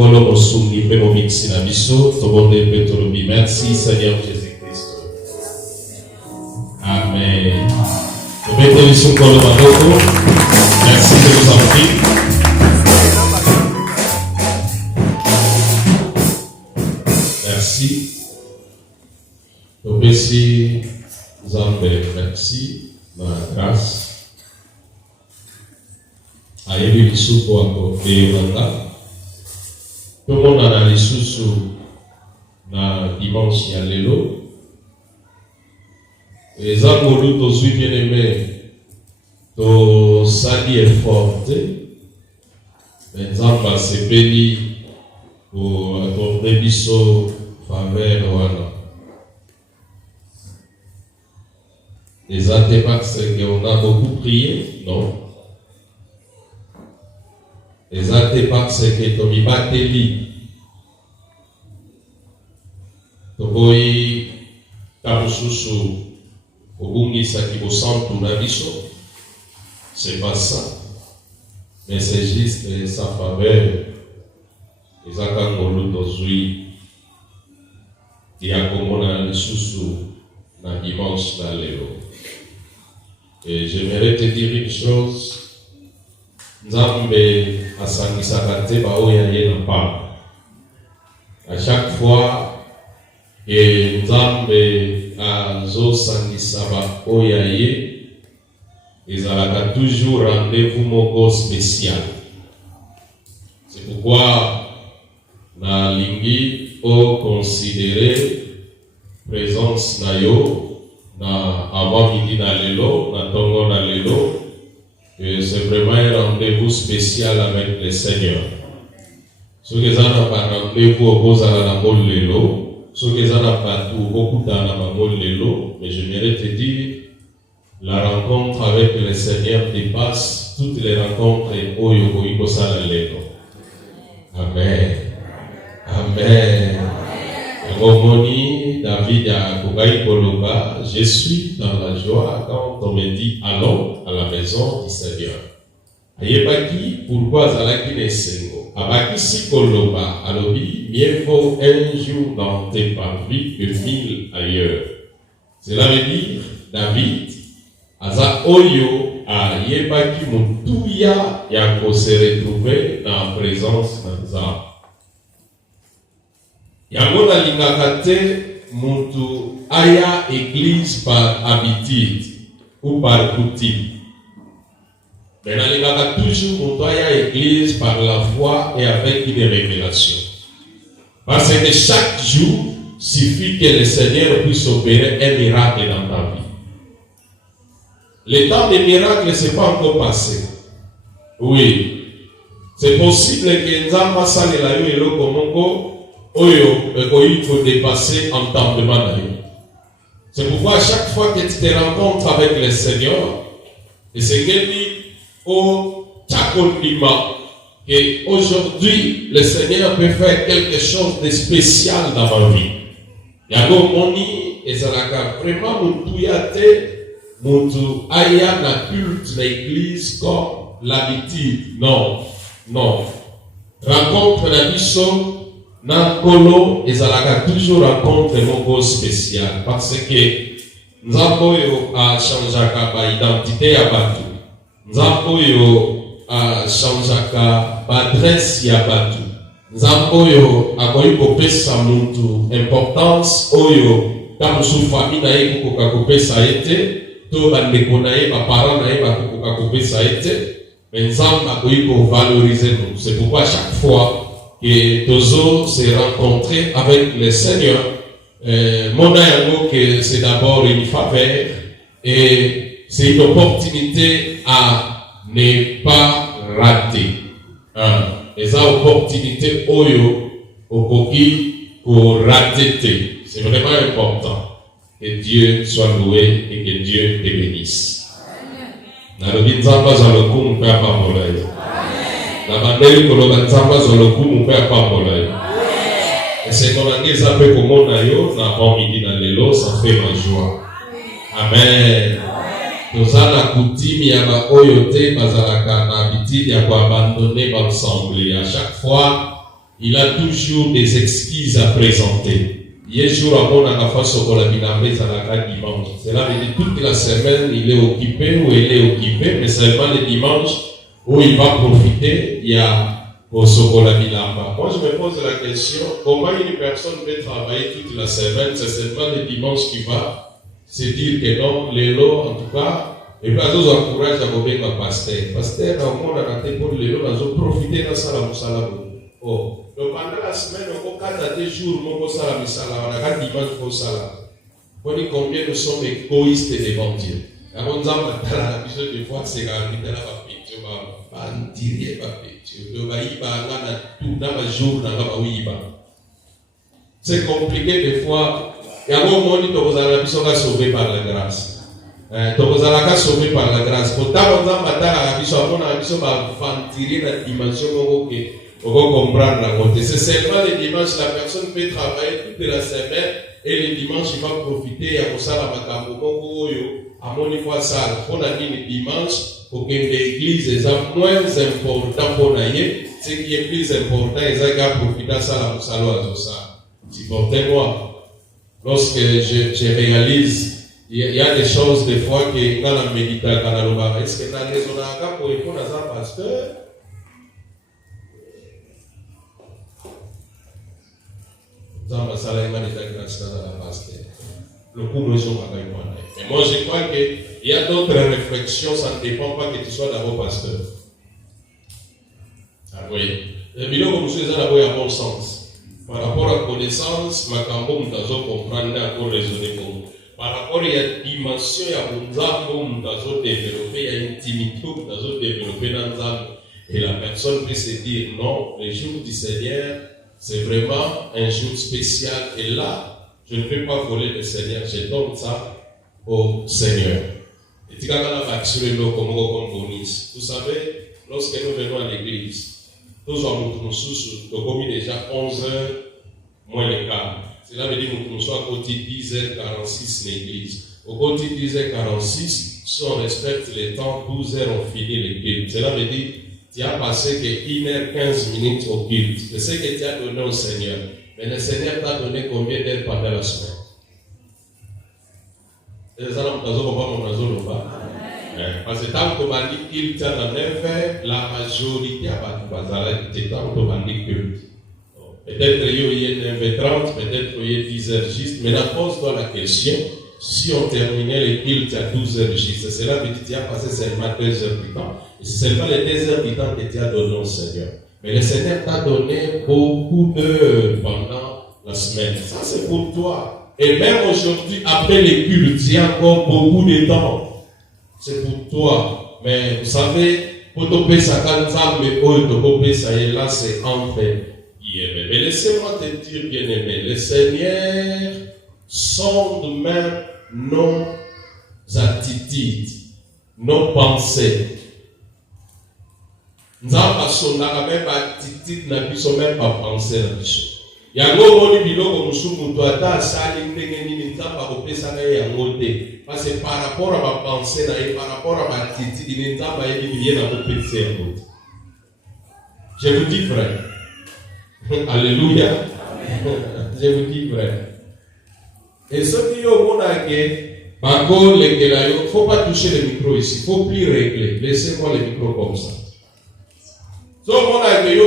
Nkolo Mosungi pe momiksi na biso tobonde pe tolobi merci Seigneur Jésus-Christ. Amen. Mettez biso Nkolo maboko. Merci de nous avoir pris. Merci. Merci. Merci. Ma grâce. Ayebi lisuku wako eyolanda. Tout le monde a lisusu na dimanche ya lelo. Les angolus tozwi bien aimé to sali effort. Nzamba sepeli pour accorder biso faveur wana. Les artefacts qu'on a beaucoup prié, non? Les artefacts que Tomi Bateli, Toboy Kamususu, Obungi Sakibo Santu Nabiso, c'est pas ça, mais c'est juste sa faveur. Les Akangolu Tozui, Diakomona Lisusu, na dimanche na lelo. Et j'aimerais te dire une chose. Nzambe asangisaka te baoya ye na pamba. À chaque fois que Nzambe azosangisa baoya ye, ezalaka toujours rendez-vous moko spécial. C'est pourquoi na lingi o considérer présence na yo na avant midi na lelo, na tongo na lelo. C'est vraiment un rendez-vous spécial avec le Seigneur. Ce que ça n'a pas rendez-vous au cause à la mole lelo, ce que ça n'a pas tout beaucoup dans la mole lelo, mais je voudrais te dire, la rencontre avec le Seigneur dépasse toutes les rencontres au Yokoiko Salaleno. Amen. Amen. Romoni, David a Kogaï Koloba, je suis dans la joie quand on me dit allons à la maison du Seigneur. Ayebaki, pourquoi Zalaki Nesengo? Abaki si Koloba, alobi, mieux vaut un jour dans tes parvis que 1000 ailleurs. Cela veut dire, David, Aza Oyo, Ayebaki Mutuya, Yako se retrouver dans la présence d'Anza. Yango na lingaka te mutu aya église par habitude ou par coutume. Mais na lingaka toujours mutu aya église par la foi et avec une révélation. Parce que chaque jour suffit que le Seigneur puisse opérer un miracle dans ta vie. Le temps des miracles c'est pas encore passé. Oui. C'est possible que Nzamba salela yo eloko moko Oyo, il faut dépasser entendement. C'est pourquoi à chaque fois que tu te rencontres avec le Seigneur, et c'est qu'il dit au Tchakolima, que aujourd'hui le Seigneur peut faire quelque chose de spécial dans ma vie. Yago moni ezalaka vraiment mutuyate mutu aya na culte de l'église comme l'habitude. Non, non. Rencontre la biso. Nankolo ezalaka toujours rencontre moko spécial parce que nzambo yo a changeaka ba identité ya batu, nzambo yo a changeaka ba adresse ya batu, nzambo yo akoyi kopesa muntu importance oyo tamusu famille na ye kokoka kopesa ete to bandeko na ye baparents na ye bakokoka kopesa ete, mais nzambe akoyi kovaloriser nous. C'est pourquoi chaque fois que Tozo s'est rencontré avec le Seigneur, mon amour que c'est d'abord une faveur et c'est une opportunité à ne pas rater. Et cette opportunité oyo okoki pour rater. C'est vraiment important. Que Dieu soit loué et que Dieu te bénisse. Nalobi nzamba za lokumu pe apambola yo. Na bandeli koloba nzamba za lokumu pe apambola yo. Et c'est qu'on a dit ça peut komona yo na bon na lelo, ça fait ma joie. Amen. Tozana kutimi ya ba oyo te bazalaka na habitude ya ko abandonner ba ensemble. À chaque fois il a toujours des excuses à présenter. Il y a un jour avant la face au dimanche. Cela veut dire toute la semaine, il est occupé ou elle est occupée, mais seulement le dimanche où il va profiter, il y a au Sokola Bilamba. Moi, je me pose la question, comment une personne peut travailler toute la semaine, c'est seulement le dimanche qui va se dire que non, les lots, en tout cas, et puis, nous encourage à gober ma pasteur. Pasteur, on a raté pour les lots, nous profiter de ça, la moussala. Oh. Donc, pendant la semaine, on a 4 à 2 jours, on a la moussala, on a 4 dimanches pour ça. On dit combien nous sommes égoïstes devant Dieu. Avant de dire, des fois, c'est quand même la pitié, pas en tirer, pas pitié. Le baïba, on a tout dans le jour, on a c'est compliqué des fois. Il y a un moment où vous allez sauver par la grâce. Vous allez sauver par la grâce. Pourtant, on va tirer la dimension pour comprendre la montée. C'est seulement le dimanche, la personne peut travailler toute la semaine et le dimanche, il va profiter à la matambo à mon niveau ça. On a dit le dimanche pour que l'église soit moins important pour naïe. Ce qui est plus important, c'est qu'à profiter de ça la salon à ça. Supportez-moi. Lorsque je réalise, il y a des choses des fois que dans la méditation, dans la loi, est-ce que dans les zones pour répondre à ça, pasteur? Le coup nous sommes avec moi. Mais moi je crois qu'il y a d'autres réflexions, ça ne dépend pas que tu sois d'abord pasteur. Ah oui. Le bilan comme je disais, il y a bon sens. Par rapport à la connaissance, ma cambo nous avons comprendre encore raisonner pour nous. Par rapport à la dimension, il y a nous avons développé, il y a une intimité, nous avons développé dans l'âme. Et la personne peut se dire non, le jour du Seigneur, c'est vraiment un jour spécial. Et là, je ne peux pas voler le Seigneur, je donne ça au Seigneur. Et tu as vous savez, lorsque nous venons à l'église, nous avons commis déjà 11h moins le quart. Cela veut dire que nous sommes à côté 10h46 l'église. Au côté 10h46, si on respecte le temps, 12h on finit le culte. Cela veut dire que tu as passé que 1h15 au culte. C'est ce que tu as donné au Seigneur. Mais le Seigneur t'a donné combien d'heures pendant la semaine? Parce que tant qu'on m'a dit qu'il tient dans 9 heures, la majorité a battu tant qu'on m'a dit que. Peut-être qu'il y a 9h30, peut-être qu'il y a 10h juste, mais pose-toi la question, si on terminait le culte à 12h juste, cela veut dire que tu as passé seulement 2 heures du temps. Et c'est seulement les 2 heures du temps que tu as donné au Seigneur. Mais le Seigneur t'a donné beaucoup d'heures pendant la semaine. Ça, c'est pour toi. Et même aujourd'hui, après les cultes, il y a encore beaucoup de temps. C'est pour toi. Mais vous savez, pour te payer ça, quand ça est là, c'est entre mais laissez-moi te dire, bien-aimé, le Seigneur sonde même nos attitudes, nos pensées. Nous avons sondé même attitude, nous n'avons même pas pensé à ça. Il y a un moment où nous sommes tous à la salle, nous avons fait ça parce que par rapport à ma pensée, par rapport à ma attitude, nous n'avons pas fait ça. Je vous dis, frère. Alléluia. Je vous dis vrai. Et ce qui est au monde, il ne faut pas toucher le micro ici. Il ne faut plus régler. Laissez-moi le micro comme ça. Ce monde il y a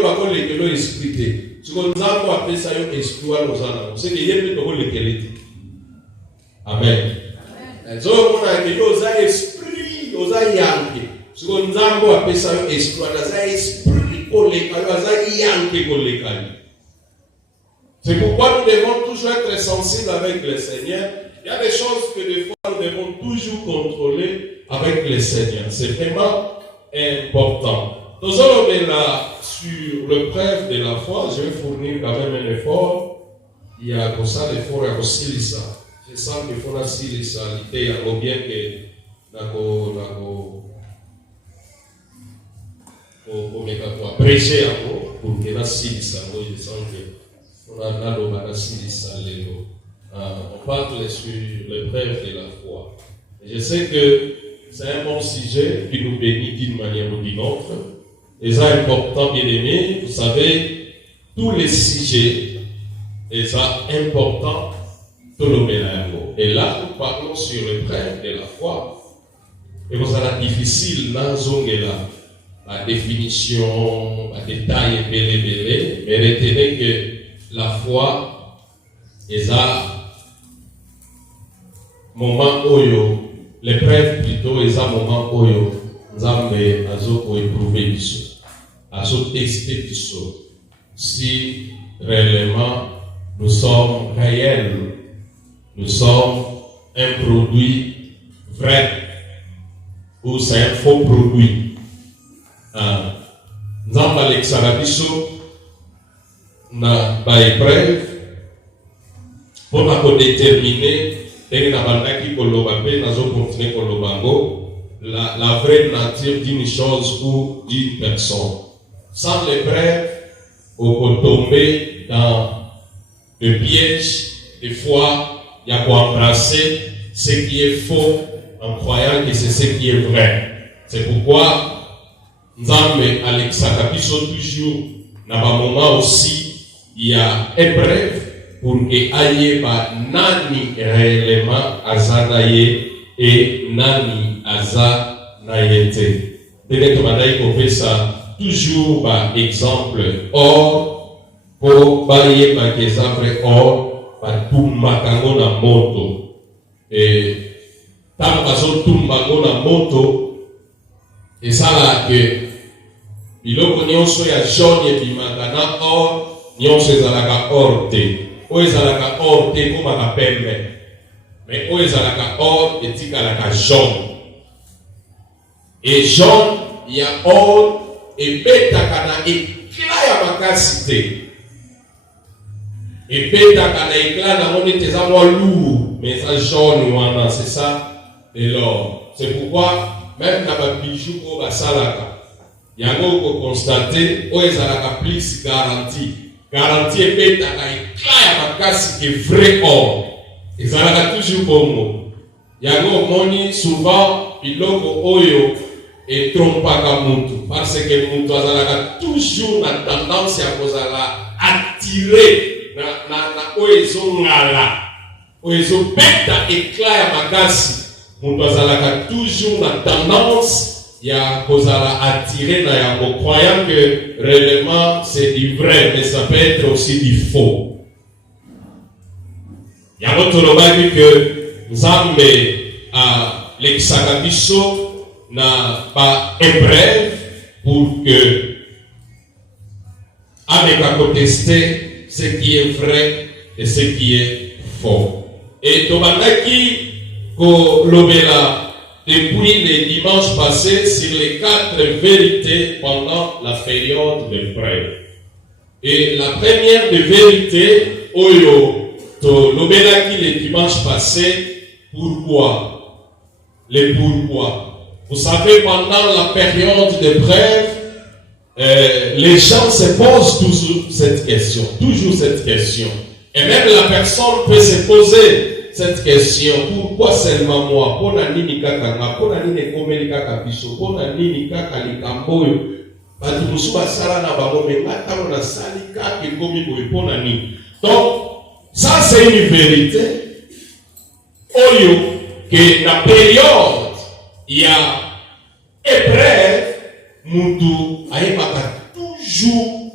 un esprit. Ce qu'on a appelé ça, c'est exploit nos âmes. C'est qu'il y a plus de Amen. Ce monde il y a un esprit, il y a un yanké. Ce qu'on a appelé ça, c'est exploit. C'est un esprit. C'est pourquoi nous devons toujours être sensibles avec le Seigneur. Il y a des choses que des fois nous devons toujours contrôler avec le Seigneur. C'est vraiment important. Nous allons là sur le preuve de la foi. Je vais fournir quand même un effort. Il y a comme ça l'effort à aussi ça. Je sens qu'il faut aussi ça. Il y a bien que pour prêcher pour que la silisa, je sens que on parle sur le preuve de la foi. Et je sais que c'est un bon sujet qui nous bénit d'une manière ou d'une autre. Et c'est important, bien aimé, vous savez, tous les sujets sont importants pour le Bénamo. Et là, nous parlons sur l'épreuve de la foi. Et vous allez difficile dans la définition, la détail, mais retenez que la foi est un moment où l'épreuve plutôt est un moment où nous avons éprouvé des choses, à tester des choses. Si réellement nous sommes réels, nous sommes un produit vrai ou c'est un faux produit. Nous avons l'exarabiso na épreuve pour déterminer la vraie nature d'une chose ou d'une personne. Sans l'épreuve, on peut tomber dans le piège. Des fois, il y a pour embrasser ce qui est faux en croyant que c'est ce qui est vrai. C'est pourquoi nous avons Alexakabiso toujours dans un moment aussi, il y a épreuve pour que aille nani réellement azanaye et nani azanayete. Peut-être madai qu'on fait ça toujours par exemple or pour bailler par exemple or par tout makango na moto et tant baso tout makango na moto et ça là que biloko nyonso ya jaune et bimangana or nyonso ezalaka or te. Oezalaka or te komaka pembe, mais oezalaka or etikalaka jaune. Et jaune, il y a or et betaka na éclat ya makasi te. Et betaka na éclat na moni teza mwa lourd, mais ça jaune wana, c'est ça de l'or. C'est pourquoi même na ba bijoux ko basalaka, yango ko constater oezalaka plus garantie. Garantie et betaka éclat ya makasi que vrai or. Et ça l'a toujours bongo. Yango moni souvent biloko oyo et trompaka mutu parce que mutu azalaka toujours na tendance à kozala attirer na oyo ngala oyo beta éclat ya makasi mutu azalaka toujours na tendance ya kozala attiré na yango croyant que réellement c'est du vrai mais ça peut être aussi du faux. Yango tolobaki que nzambe lekisaka biso na ba épreuve pour que ameka contester ce qui est vrai et ce qui est faux. Et tobandaki ko lobela depuis les dimanches passés sur les 4 vérités pendant la période de l'épreuve. Et la première des vérités, oyo, to lobelaki les dimanches passés, pourquoi? Les pourquoi. Vous savez, pendant la période d'épreuve, les gens se posent toujours cette question. Et même la personne peut se poser cette question, pourquoi seulement moi? Pona nini kaka nga, pona nini komeli kaka biso, pona nini kaka likamboyo, batu musu basala na bango menga talo na sali kaka komi boye pona nini. Donc, ça c'est une vérité. Oyo, que la période, il y a épreuve, mutu aimaka toujours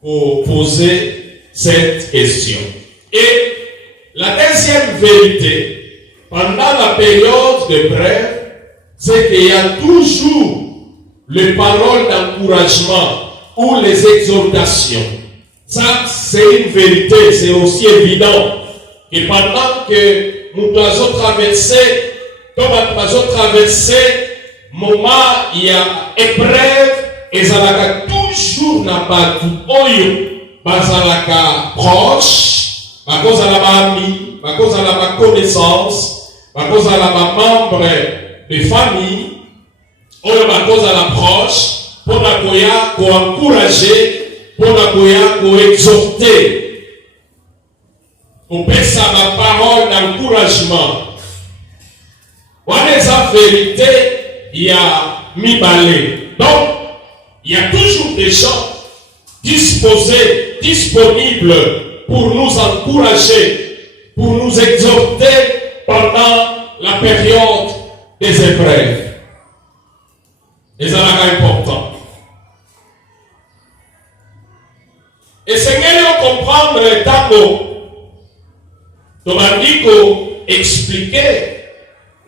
pour poser cette question. Et la deuxième vérité, pendant la période de prêve, c'est qu'il y a toujours les paroles d'encouragement ou les exhortations. Ça, c'est une vérité, c'est aussi évident que pendant que nous devons traverser, moment il y a épreuve, et ça va toujours n'a pas tout oyo, bazalaka proche. À cause de la famille, à cause de la connaissance, à cause de la membre de famille, ou à cause de l'approche, pour la encourager, pour la exhorter. Pour faire ça la parole d'encouragement. Voilà sa vérité, il y a mi balai. Donc, il y a toujours des gens disposés est disponible pour nous encourager, pour nous exhorter pendant la période des épreuves. Et ça c'est important. Et c'est que comprendre le temps Tomandiko expliquer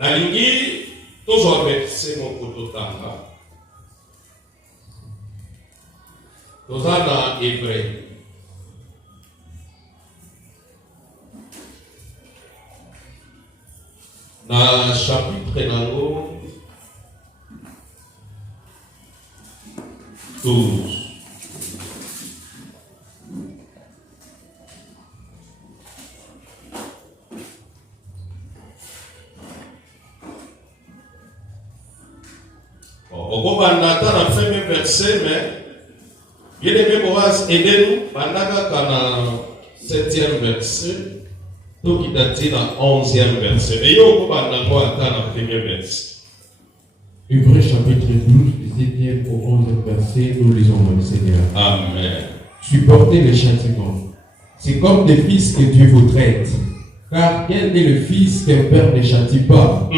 la ligne, toujours verser mon prototype. Tout ça dans l'hébreu. Dans le chapitre 12. On va attendre le premier verset, mais bien aimé Boaz, aidez-nous, pendant le 7e verset, tout qui t'a dit dans le 11e verset. Et on va attendre le premier verset. Hébreux chapitre 12, du 7e au 11e verset, nous lisons le Seigneur. Amen. Supportez les châtiments. C'est comme des fils que Dieu vous traite. Car quel est le fils qu'un père ne châtie pas?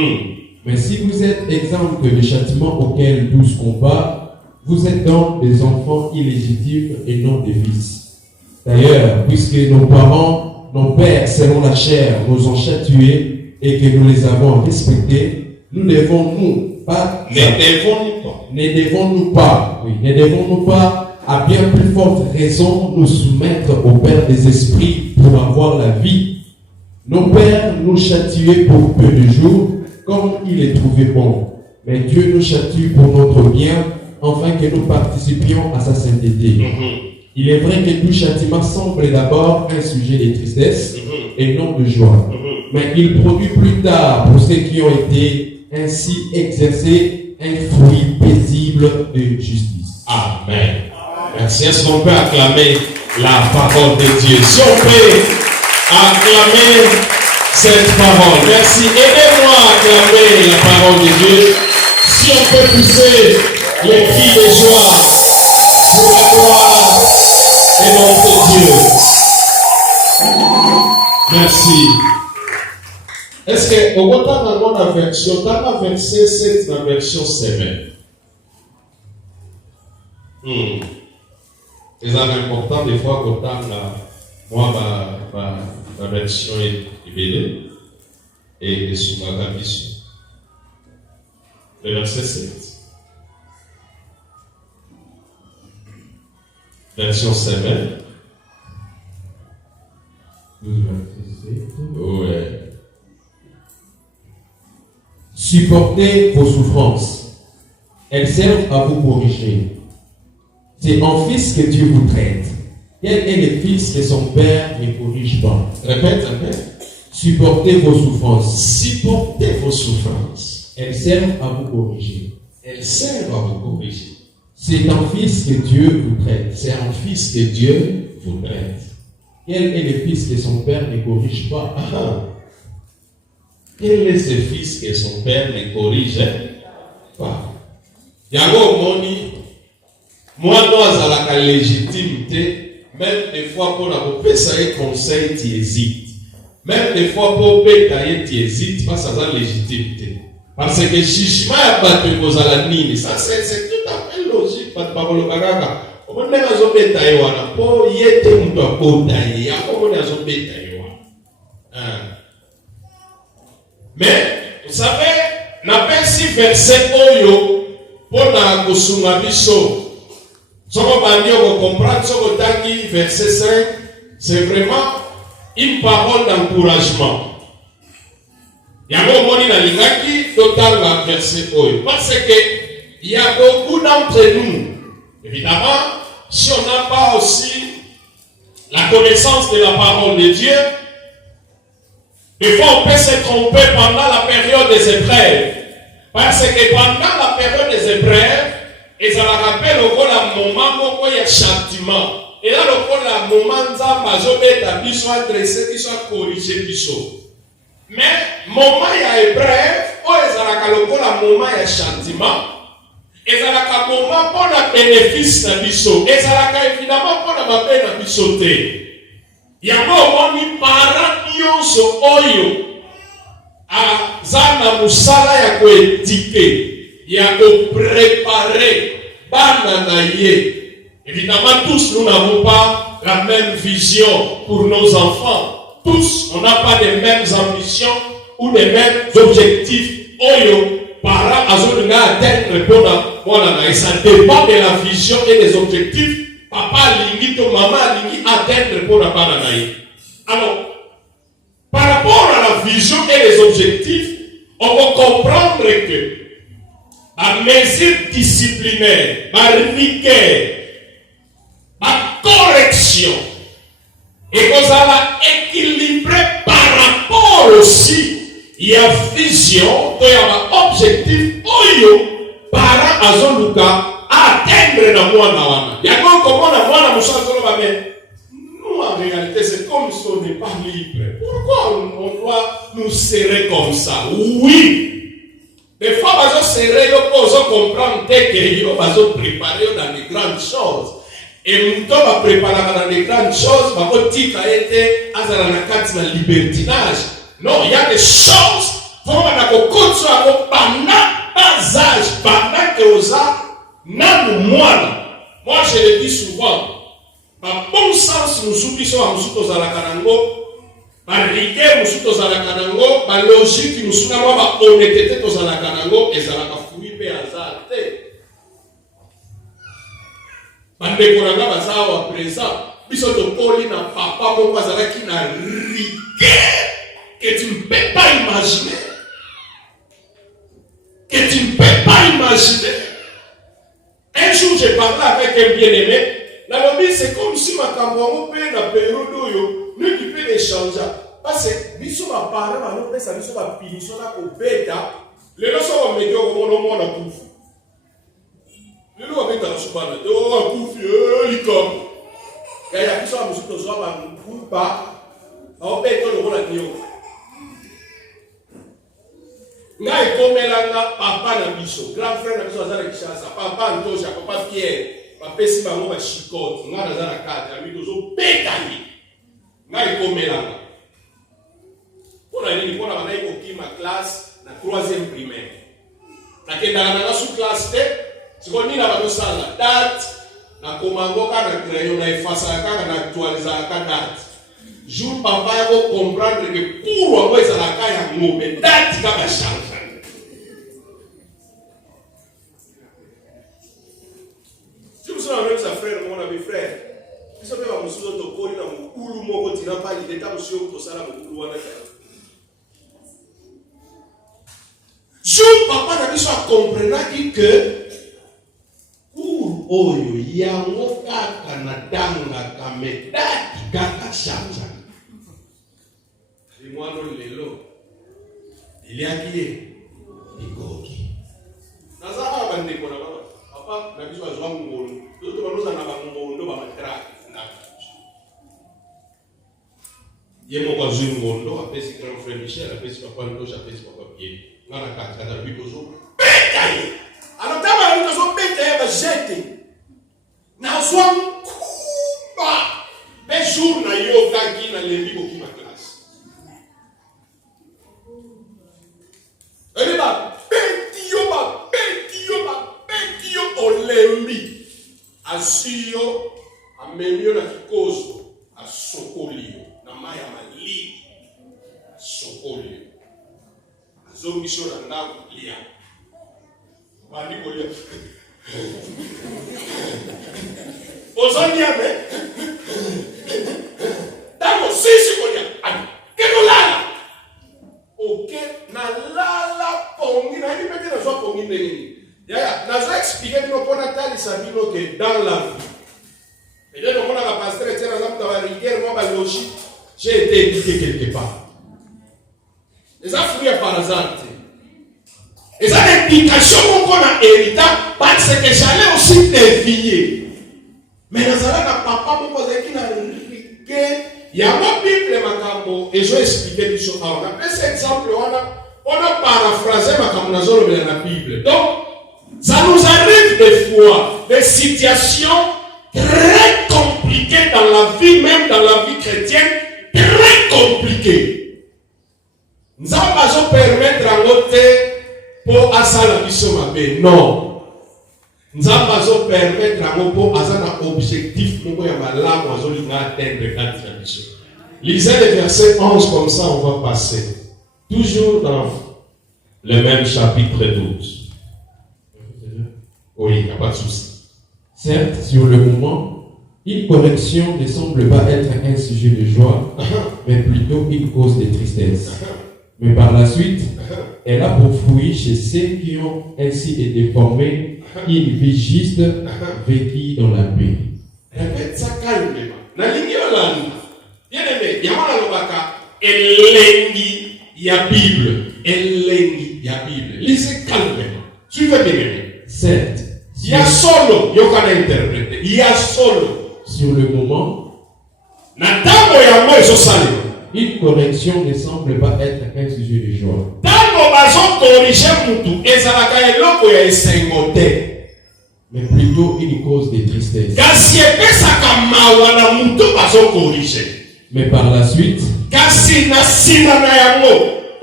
Mais si vous êtes exempt des châtiments auxquels tous combattent, vous êtes donc des enfants illégitimes et non des fils. D'ailleurs, puisque nos parents, nos pères selon la chair, nous ont châtiés et que nous les avons respectés, ne devons-nous pas, à bien plus forte raison, nous soumettre au Père des esprits pour avoir la vie? Nos pères nous châtiaient pour peu de jours, comme il les trouvait bon. Mais Dieu nous châtie pour notre bien, afin que nous participions à sa sainteté. Il est vrai que tout châtiment semble d'abord un sujet de tristesse et non de joie. Mais il produit plus tard, pour ceux qui ont été ainsi exercés, un fruit paisible de justice. Amen. Merci. Est-ce qu'on peut acclamer la parole de Dieu? Si on peut acclamer cette parole. Merci. Aidez-moi à acclamer la parole de Dieu. Si on peut pousser les cris de joie pour la gloire de notre Dieu. Merci. Est-ce que au temps dans la version, dans la verset 7, dans la version semaine, c'est important des fois qu'au temps moi ma version est belle et sous ma capuche. Le verset 7. Version semaine. 12, verset 7. Ouais. Supportez vos souffrances. Elles servent à vous corriger. C'est en fils que Dieu vous traite. Quel est le fils que son père ne corrige pas? Répète. Supportez vos souffrances. Supportez vos souffrances. Elles servent à vous corriger. Elles servent à vous corriger. C'est en fils que Dieu vous traite. C'est en fils que Dieu vous traite. Quel est le fils que son père ne corrige pas? Quel est ce fils que son père ne corrige pas? Yango moni, moi nous avons la légitimité, même des fois pour la ça un conseil, tu hésites. Même des fois pour pétailler, tu hésites, parce que ça a légitimité. Parce que jugement a battu vos alanines, ça c'est tout à fait logique, pas de parole kagaga. On ne va pas pétailler wana, pour y être mouto à pétailler, ya pour on a pas pétailler wana. Mais, vous savez, n'a pas si verset oyo, pour na kosunga biso. Soko bandi on comprend, soko tangi verset 5, c'est vraiment une parole d'encouragement. Yango moni na lingaki total na verset oyo. Parce que il y a beaucoup d'entre nous, évidemment, si on n'a pas aussi la connaissance de la parole de Dieu, des fois on peut se tromper pendant la période des épreuves. Parce que pendant la période des épreuves, et ça me rappelle au moment où il y a châtiment. Et là, le moment où il y a des gens qui sont corrigés. Mais, moment il y a épreuve, où il y a le moment il y a châtiment. ezalaka moment pour la bénéfice na biso, ezalaka évidemment pour la mabe na biso te. Yango omoni parent nyonso oyo aza na musala ya koéduquer, ya kopréparer bana na ye. Évidemment, tous nous n'avons pas la même vision pour nos enfants. Tous, on n'a pas les mêmes ambitions ou les mêmes objectifs. Oyo, parents, azolinga atteindre pour la ça dépend de la vision et des objectifs. Papa lingi to maman lingi atteindre pour la bananaï. Alors, par rapport à la vision et les objectifs, on va comprendre que la mesure disciplinaire, la rigueur, la correction, et qu'on va équilibrer par rapport aussi, il y a vision, il y a objectif, oyo, para azoluka, atteindre na mwana wana. Il y a comment na mwana musakolo ba mais nous en réalité c'est comme si on n'est pas libre. Pourquoi on doit nous serrer comme ça? Oui. Des fois bazo serrer yo pozo comprendre que yo bazo préparer dans les grandes choses. Et muto va préparer dans les grandes choses, ba ko tika ete azala na kati na libertinage. Non, il y a des choses pour na ko kotso ko bana bazage, bana ke oza nan mwana. Moi je le dis souvent, par bon sens nous oublions à nous tozala kanango, par rigueur nous tozala kanango, par logique nous sommes ba honnêteté tozala kanango ezala ka fui pe azate. Bande konanga bazawa présent, biso to poli na papa mo bazala ki na rigueur que tu ne peux pas imaginer. Que tu ne peux pas imaginer. Un jour, j'ai parlé avec un bien-aimé. La lobby, c'est comme si ma campagne peut la période où nous qui peut échanger. Parce que, biso ma parole, ma note, ça biso ma punition là au bêta. Les leçons vont me dire au moment où on a tout fait. Les leçons vont me dire à la soubana, on a tout fait, il comme. Il y a qui sont à monsieur Tozoa, ma ne pas. On bête le rôle à Dieu. Ngai komelanga papa na biso, grand frère na biso azala kishasa, papa Ntosha, papa Pierre, papa si bango ba chikote, nga nazala kati, ami tozo petani. Ngai komelanga. Pona nini pona bana iko kima classe na 3e primaire. Na kenda na sous classe te, siko nini ba dosala date na komango ka na crayon na efasa ka na actualiser ka date. Jour papa yako comprendre que pour wa ezala ka ya ngombe date ka ba change. Avec sa frère, mon ami frère, il s'appelle Monsieur Tokoli, dans mon coulou, mon continent, pas l'idée, monsieur Tosala, mon coulou, je papa n'a pas compris que pour Oyo, Yango Kanadanga, Kameda, Kaka Chanja. Et moi, non, l'élo, il y a qui est Nikoki. Nazara, Bande, papa, n'a pas besoin de moi. Tout le monde a un matraque. Il y a un mondo, après c'est grand frère Michel, après c'est papa Ntosha, après c'est papa Pierre. On a 4 8 toujours. Bétail! Alors, d'abord, nous avons bétail, on va jeter. Nous avons combat. Mais jour, nous avons gagné dans les livres qui ma classe. Et là, bétio, olembi. Asio, amemio na kikozo, asokolio, na maya mali, asokolio. Azomisho na ndaku lia. Wani kolia. Ozoni ame. Damo sisi kolia. Keno lala. Ok, na lala pongi, na hini peke na zwa pongi nini. Nous avons expliqué que nous avons que dans la vie, et là, nous avons pasteur et dans la rigueur, moi, la logique, j'ai été éduqué quelque part. Les affaires par hasard. Et ça, l'éducation qu'on a hérité, parce que j'allais aussi dévier. Mais nous avons un papa qui a rigueur. Il y a un Bible, et je vais expliquer du choses. On a pris cet exemple, on a paraphrasé la Bible. Donc, ça nous arrive des fois des situations très compliquées dans la vie, même dans la vie chrétienne, très compliquées. Nous allons permettre à notre pour asala biso mabe. Non. Nous allons permettre à notre pour asala objectif pour ya malamu azolinga atteindre kati ya biso. Lisez le verset 11 comme ça, on va passer. Toujours dans le même chapitre 12. Oui, il n'y a pas de souci. Certes, sur le moment, une correction ne semble pas être un sujet de joie, mais plutôt une cause de tristesse. Mais par la suite, elle a pour fruit chez ceux qui ont ainsi été formés une vie juste, vécue dans la paix. Répète ça calmement. Nalingi olanda. Bien aimé, yamana lobaka elengi ya Bible. Elengi ya Bible. Lisez calmement. Suivez bien aimé. Certes, il y a solo, il y a interpréter. Il y a solo. Sur le moment, Natamo ya mo esosali. Une correction ne semble pas être un sujet de joie. Mais plutôt une cause de tristesse. Mais par la suite,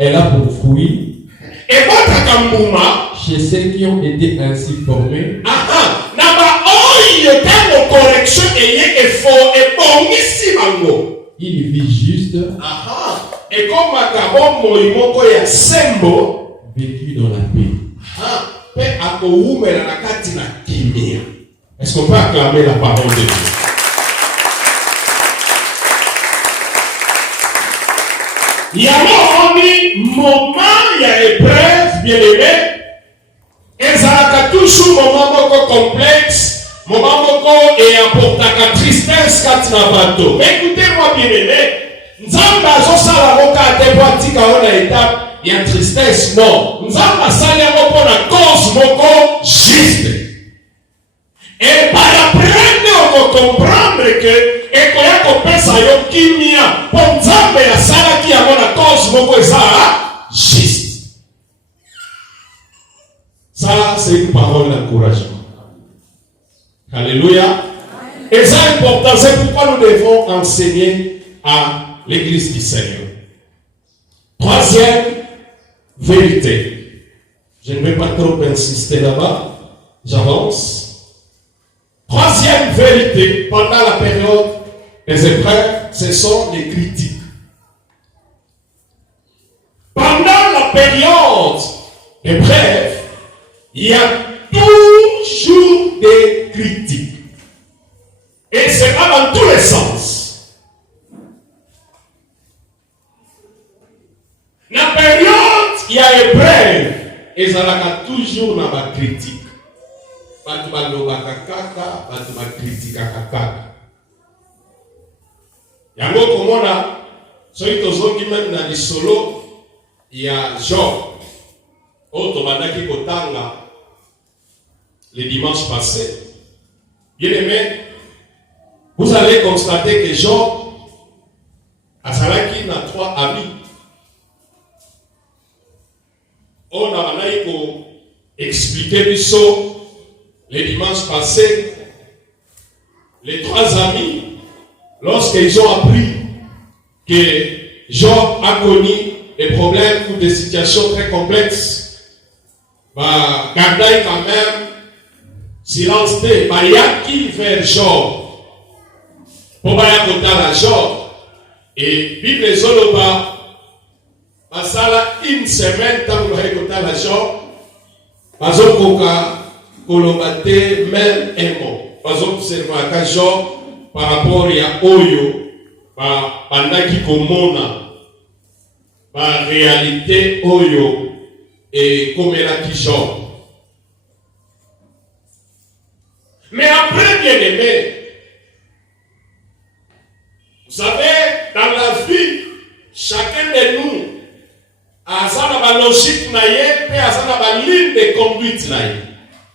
elle a pour fruit chez ceux qui ont été ainsi formés une vie juste, vécue dans la paix. Est-ce qu'on peut acclamer la parole de Dieu? Il y a un moment, il y a épreuve, bien aimé, et ça a toujours un moment complexe. Moment et apportaka tristesse quand na bateau. Écoutez-moi bien aimé, nzamba azosala moka atepoatika ona étape ya tristesse non. Nzamba asali yango mpona cause moko juste. Et par après on va comprendre que ekoya kopesa yo kimia po nzambe asalaki yango na cause moko eza juste. Ça c'est une parole d'encouragement. Alléluia. Et c'est important, c'est pourquoi nous devons enseigner à l'église du Seigneur. Troisième vérité. Je ne vais pas trop insister là-bas. J'avance. Troisième vérité, pendant la période des épreuves, ce sont les critiques. Pendant la période épreuve, il y a toujours des critiques. Et c'est pas dans tous les sens. La période, il y a épreuve. Et ça va toujours dans la critique. Pas de kaka, pas de critique kaka. Il y a un mot comme on a, celui qui même dans les solos, il y a Job. Automandaki Kotanga. Les dimanches passés. Bien aimé, vous allez constater que Job a salaki na 3 amis. On a expliqué les dimanches passés. Les 3 amis, lorsqu'ils ont appris que Job a connu des problèmes ou des situations très complexes, gardaient quand même silence de Bayaki vers Job. Pour Bayakota la Job. Et Bible Zoloba, Masala une semaine, tant que Bayakota la Job, Bazokoka, Kolomate, même un mot. Bazobserva ka Job, par rapport à Oyo, Bandaki Komona, par réalité Oyo, et Komelaki Job. Mais après, bien aimé, vous savez, dans la vie, chacun de nous a sa logique, et a sa ligne de conduite.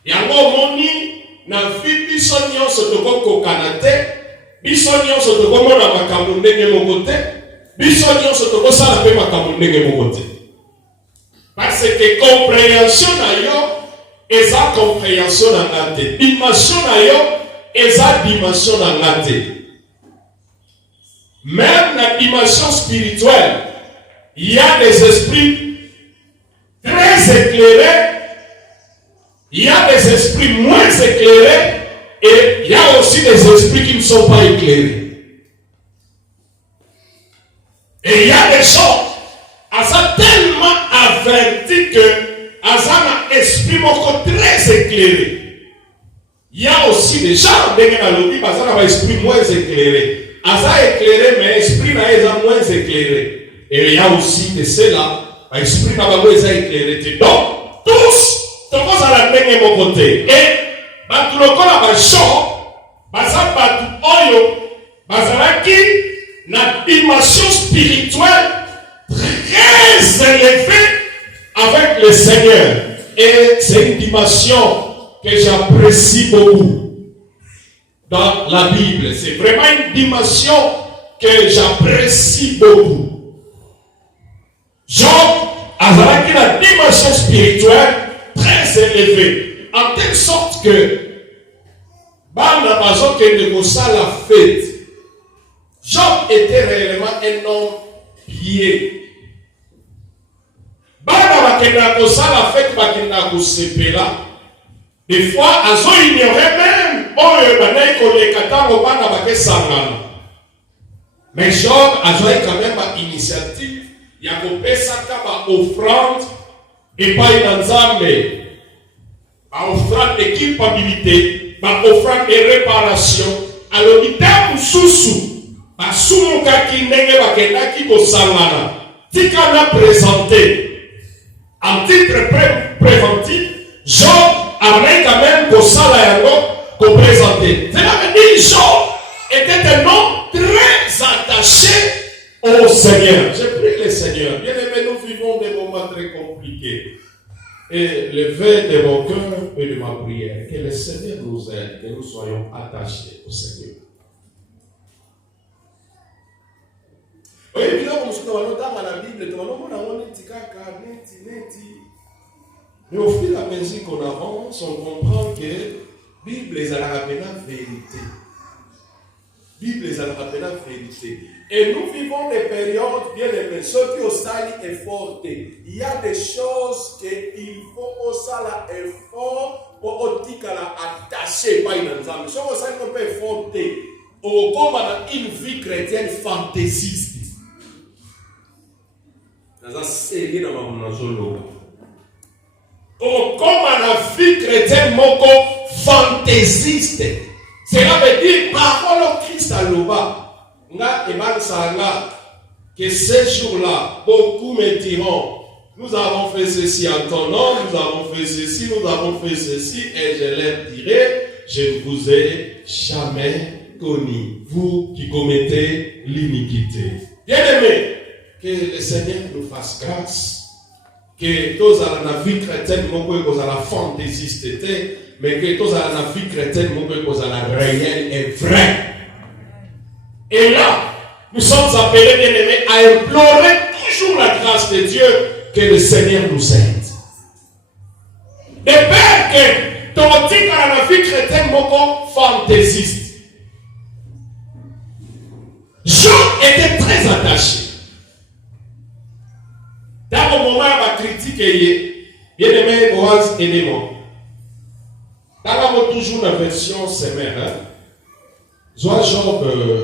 Yango moni, na vie, bisonnion se toko kanate, bisonnion se toko mona makambo ndenge mokote, bisonnion se toko sala pe makambo ndenge mokote. Parce que compréhension na yo, eza compréhension na nga te. Dimension na yo eza dimension na nga te. Même la dimension spirituelle, il y a des esprits très éclairés, il y a des esprits moins éclairés, et il y a aussi des esprits qui ne sont pas éclairés. Et il y a des gens, Asa tellement averti que Asa a un esprit très éclairé. Il y a aussi des gens, Asa a un esprit moins éclairé. Asa éclairé, mais l'esprit n'a moins éclairé. Et il y a aussi de ceux-là, l'esprit n'a pas moins éclairé. Donc, tous, tous à la même côté. Et, tout le monde a un champ, Basa Batu Oyo, Basalaki, la dimension spirituelle très élevée avec le Seigneur. Et c'est une dimension que j'apprécie beaucoup dans la Bible. C'est vraiment une dimension que j'apprécie beaucoup. Job a la dimension spirituelle très élevée, en telle sorte que Bana Bazo que la fête. Job était réellement un homme pieux. Bana bakenda kosala fête bakenda kosepela. Des fois, azo ignorait même oyo banai koleka tango bana bakesangana. Mais Job azo quand même une initiative ya kopesa ka offrande et pas une nzambe. Ba offrande de culpabilité, ba offrande de réparation. Alors bitamu susu basumukaki ndenge bakendaki kosangana tika na présenté en titre préventif. Job avait quand même kosala yango ko présenter. Cela veut dire Job était un homme très attaché au Seigneur. Je prie le Seigneur. Bien aimé, nous vivons des moments très compliqués. Et le vœu de mon cœur et de ma prière, que le Seigneur nous aide, que nous soyons attachés au Seigneur. Oui, la Bible, mais au fil et à mesure qu'on avance, on comprend que la Bible est à la vérité. La Bible est à la vérité. Et nous vivons des périodes bien aimées. Ceux qui ont sali effort, il y a des choses qu'il faut au sala effort pour attacher par une ensemble. Ceux qui ont sali un peu effort, au comme une vie chrétienne fantaisiste. Oh, comme la vie chrétienne moko fantaisiste. Cela veut dire parole au Christ à l'oba. Nga eman sanga que ces jours-là, beaucoup me diront, nous avons fait ceci en ton nom, nous avons fait ceci, nous avons fait ceci, et je leur dirai, je ne vous ai jamais connu, vous qui commettez l'iniquité. Bien-aimés, que le Seigneur nous fasse grâce. Que tous à la vie chrétienne, nous à la fantaisiste, mais que tous à la vie chrétienne, nous à la réelle et vraie. Et là, nous sommes appelés, bien-aimés, à implorer toujours la grâce de Dieu, que le Seigneur nous aide. De peur que ton titre à la vie chrétienne, nous fantaisiste. Job était très attaché. Dans le moment où on critique, bien aimé, Boaz, aidez-moi. Dans toujours la version semaine, Job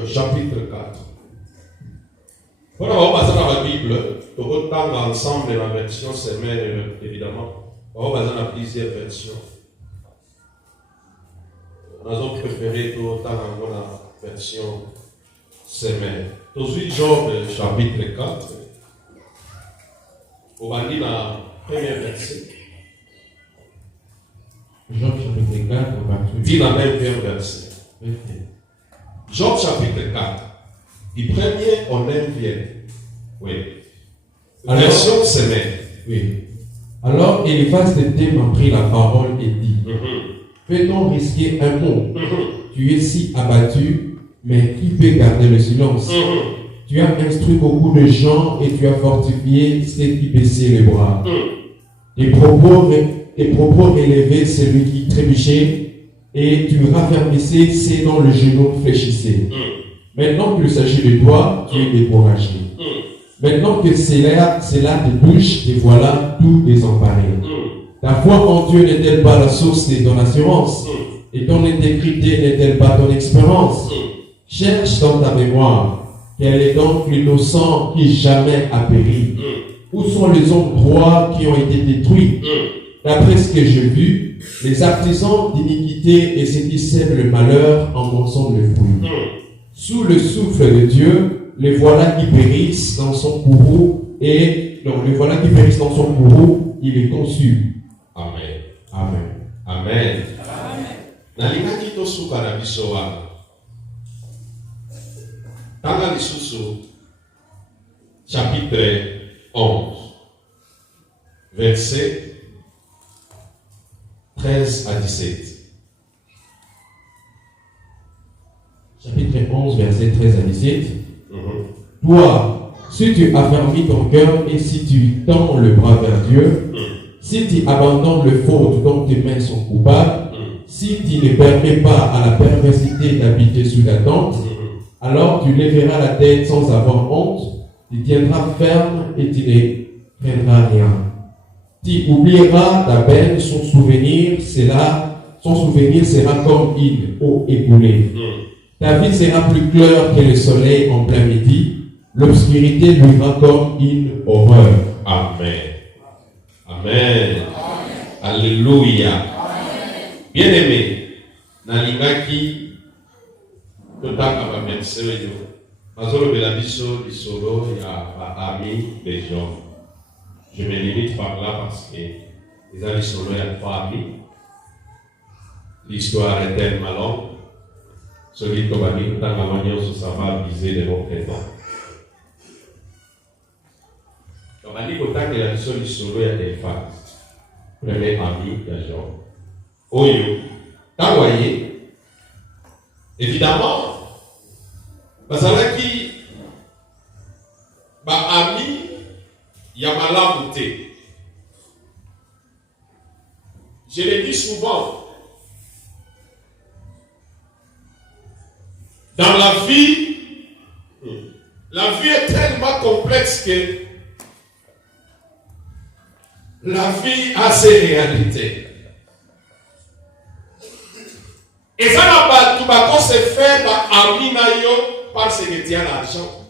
chapitre 4. Voilà, on va passer dans la Bible, on va ensemble la version semaine, évidemment. On va passer dans plusieurs versions. Nous avons préféré tout autant dans la version semaine. Aujourd'hui, Job chapitre 4. On va lire la première verset. Job chapitre 4, on va dit la même verset. Job chapitre 4. Du premier au 9e. Oui. Alors, version semaine. Oui. Alors Eliphaz de Thème a pris la parole et dit, peut-on risquer un mot? Tu es si abattu, mais qui peut garder le silence? Tu as instruit beaucoup de gens et tu as fortifié ceux qui baissaient les bras. Tes propos tes propos élevaient celui qui trébuchait, et tu raffermissais ceux dont le genou fléchissait. Maintenant qu'il s'agit de toi, tu es découragé. Maintenant que cela te touche, te voilà tout désemparé. Ta foi en Dieu n'est-elle pas la source de ton assurance? Et ton intégrité n'est-elle pas ton expérience? Cherche dans ta mémoire, quel est donc l'innocent qui jamais a péri? Où sont les hommes droits qui ont été détruits? D'après ce que j'ai vu, les artisans d'iniquité et ceux qui sèment le malheur en montrent le fruit. Sous le souffle de Dieu, les voilà qui périssent dans son courroux, et donc les voilà qui périssent dans son courroux, il est conçu. Amen. Amen. Amen. Nalingaki tosuka na biso wana. Tanga lisusu chapitre 11 verset 13 à 17. Chapitre 11 verset 13 à 17. Toi, si tu affermis ton cœur et si tu tends le bras vers Dieu, si tu abandonnes le faute dont tes mains sont coupables, si tu ne permets pas à la perversité d'habiter sous ta tente, alors tu lèveras la tête sans avoir honte, tu tiendras ferme et tu ne craindras rien. Tu oublieras ta peine, son souvenir sera comme une eau écoulée. Ta vie sera plus claire que le soleil en plein midi, l'obscurité lui sera comme une horreur. Amen. Amen. Alléluia. Bien-aimé, nalingaki totaka ba merci yo. Azolo bela biso lisolo ya ba amis des gens. Je me limite par là parce que les amis lisolo ya trois amis. L'histoire est tellement longue. Celui qui va dire tant la manière où ça va viser de notre temps. Donc on dit autant que la lisolo ya des femmes. Premier ami de Jean. Oyo, t'as voyé, évidemment, bazalaki ba ami ya malamu te. Je le dis souvent, dans la vie est tellement complexe que la vie a ses réalités. Et ça n'a pas tout bas se fait ami nayo parce que tu as l'argent,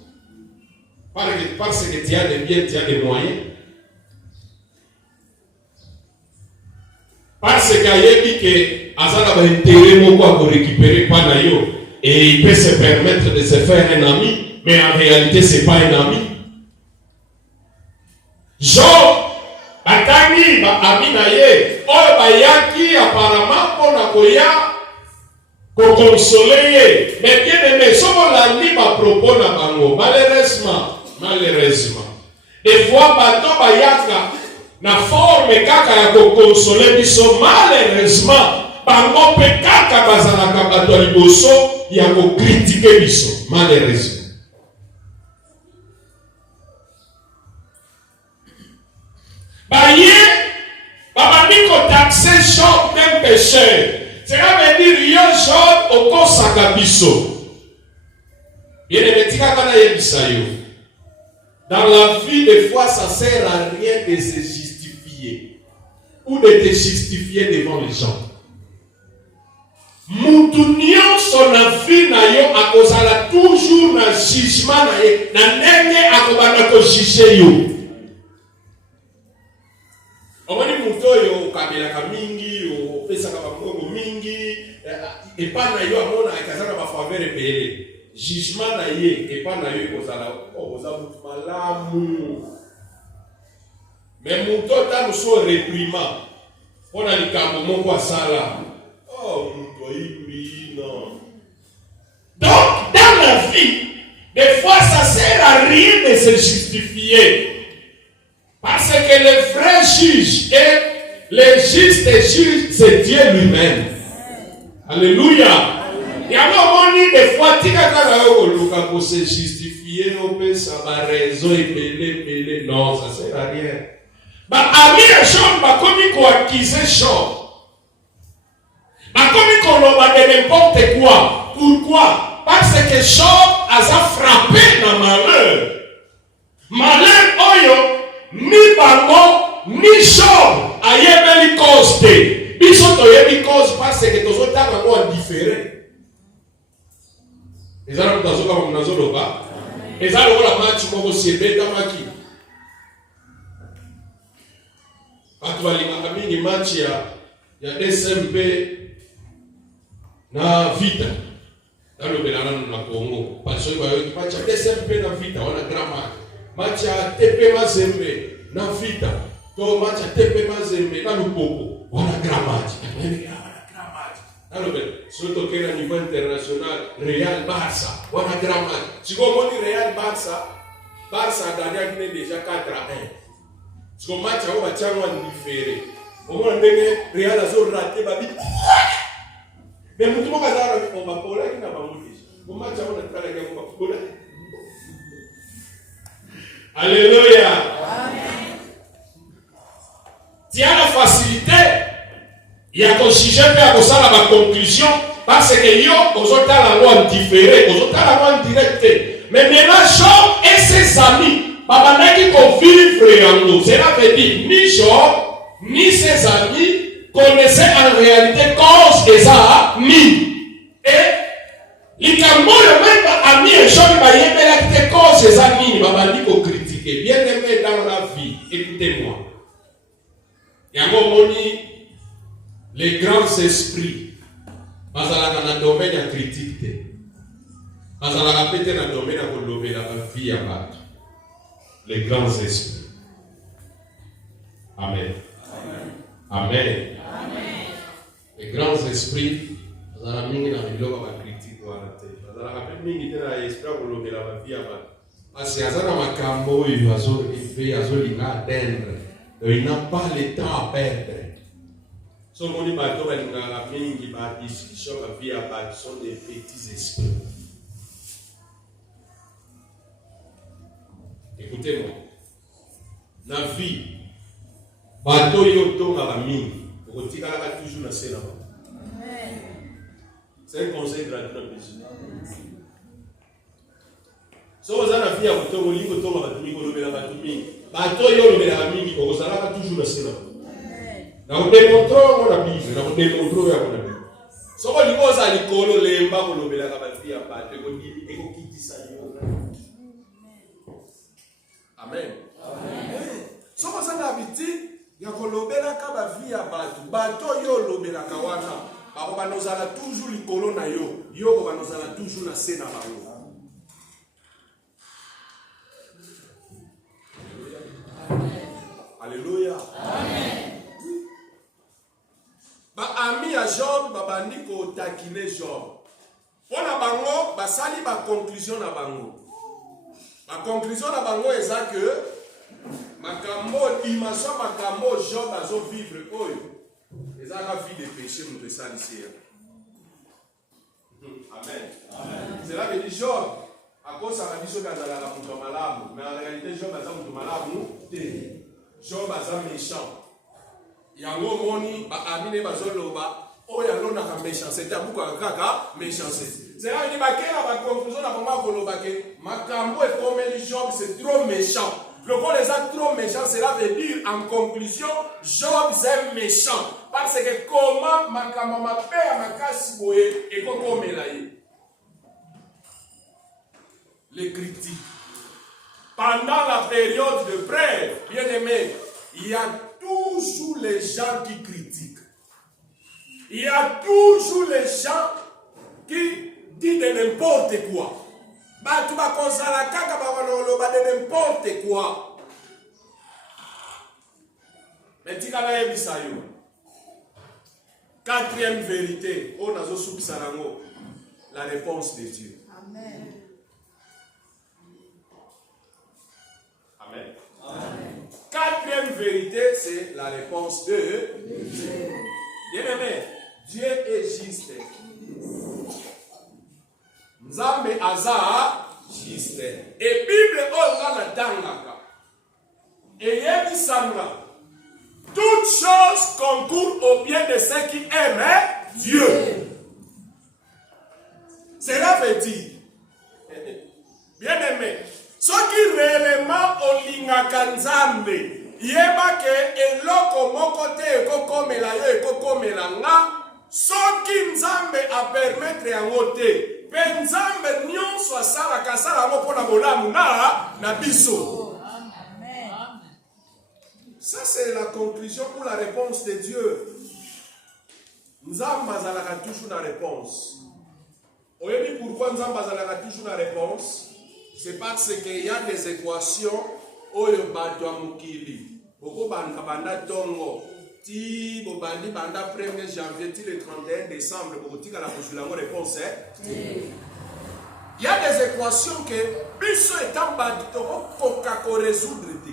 parce que tu as des biens, tu as des moyens, parce qu'il y a dit que Azana va intérêt pour récupérer pas nayo et il peut se permettre de se faire un ami, mais en réalité c'est pas un ami. Job batani ba ami naye oyo bayaki apparemment pour na koya pour consoler, mais bien aimé, si on l'a mis à propos na bango, malheureusement, des fois, bateau bayaka na forme kaka ya ko consoler biso, malheureusement, bango pe kaka bazalaka bato liboso ya ko critiquer biso, malheureusement. Baye, babandi ko taxer Job même pécheur. Cela veut dire yo Job oko sakabiso. Bien aimé, tika kana yebisa yo. Dans la vie, des fois, ça sert à rien de se justifier ou de te justifier devant les gens. Moutounion son vie na yo akozala toujours na jugement na ye na ndenge akobana ko juger yo. Omoni muto yo kabela mingi yo pesa ka bakongo mingi et pas na yo amona akazana ba faveur ebele. Jugement na ye et pas na yo kozala oza malamu. Mais muto ta so réprimand. On a le cambo moko asala. Oh muto ibi non. Donc dans la vie, des fois ça sert à rien de se justifier. Parce que le vrai juge et le juste juge, c'est Dieu lui-même. Alléluia. Il y a un moment des fois, tu as se justifier, on peut ça va raison et péler. Non, ça sert à rien. Ami ya Job bakomi koaccuser Job. Bakomi koloba de n'importe quoi. Pourquoi? Parce que Job a frappé dans malheur. Malheur oyo ni bango ni Job ayebeli cause te. Biso toyebi cause parce que tozotaka bango indifférent. Ezala mutazoka munazoloba. Ezala lokola match moko siebeta maki. Batu balingaka mingi match ya SMP na Vita. Nalobela nanu na Congo. Parce que match ya SMP na Vita wana grand match. Match ya TP Mazembe na Vita. To match ya TP Mazembe na Lupopo wana grand match. Nalobela surtout que na niveau international Real Barça wana grand match. Siko moni Real Barça gagné déjà 4-1. Si on match à Obatiano différé, au moins on Real a raté babi. Mais nous tout le monde on va pour là qui n'a pas mouillé. Au match à on a travaillé on va pour là. Alléluia. Amen. Tu as la facilité. Il y a ton sujet peut avoir ça la conclusion parce que yo aux autres la loi différée, aux autres la loi directe. Mais maintenant Job et ses amis babandaki vivre yango. Cela veut dire ni Job ni ses amis connaissaient en réalité cause et ça ni. Et likambo le même ami et Job bayebela que cause et ça ni babandiko critiquer. Bien aimé dans la vie, écoutez-moi. Yango moni les grands esprits bazalaka na domaine ya critique te. Bazalaka pete na domaine ya kolobela ba vie ya bato. Les grands esprits. Amen. Amen. Amen. Amen. Les grands esprits, bazala mingi na biloko ba critique wana te. Bazala ka mingi te na esprit ko lobela ba vie ba. Parce azana makambo oyo azolinga atteindre. Il n'a pas le temps à perdre. Ce qu'on dit bateau balinga mingi ba discussion ba vie ba sont des petits esprits. Écoutez-moi. La vie, bateau yoto ma mingi, rotika la toujours na sena. C'est un conseil gratuit dans le pays. Si vous avez la vie à votre molingo to ma bateau ko lobela bateau mingi, bateau yo lobela mingi ko sala toujours na sena. Na ko démontrer mon Bible, na ko démontrer ya mon Bible. So ko likoza likolo lemba ko lobela ka ba vie ya bateau ko ndi e ko kitisa yo. Amen. Amen. So ko sana biti ya kolobela ka ba vie ya bato. Bato yo lobela ka wana. Ba banozala toujours likolo na yo. Yo ko banozala toujours na sena bango. Alléluia. Amen. Ba ami ya Job babandi ko takine Job. Pona bango basali ba conclusion na bango. La conclusion de Bango est que makambo dimension makambo Job azo vivre oyo. Eza la vie de péché nous de ça ici. Amen. Amen. C'est là que dit Job à cause de la vision kazala la muto malamu, mais en réalité Job aza muto malamu te. Job aza méchant. Yango moni ba amine bazoloba oyo alona ka méchanceté abuka kaka méchanceté. C'est là qu'il y a une conclusion dans le moment où Makambo est comme Job, c'est trop méchant. Le coup les actes trop méchants, cela veut dire en conclusion, Job c'est méchant. Parce que comment Makambo ma père ma casse et comment les critiques. Pendant la période de prêt, bien aimé, il y a toujours les gens qui critiquent. Il y a toujours les gens qui dit de n'importe quoi. Bah, tu vas constater de n'importe quoi. Mais tu vas y ça. Quatrième vérité, on a la réponse de Dieu. Amen. Amen. Amen. Quatrième vérité, c'est la réponse de Dieu. Bien-aimé, Dieu est juste. Nzambe aza juste. Et Bible oyo na tangaka. Et yebisanga Toutes choses concourent au bien de ceux qui aiment Dieu. Cela veut dire, bien aimé, ceux qui réellement olingaka Nzambe, yeba ke eloko moko te ekokomela yo ekokomela nga, soki Nzambe a permettre yango te, pe Nzambe nyonso asalaka yango mpona bolamu na biso. Ça c'est la conclusion ou la réponse de Dieu. Nzambe azalaka toujours la réponse. Oyebi pourquoi Nzambe azalaka toujours la réponse? C'est parce qu'il y a des équations oyo bato ya mokili boko banda tongo ti bobandi banda 1er janvier ti le 31 décembre bokotika la kozula ngo réponse. Il y a des équations que biso etant bato tokokoka ko résoudre te.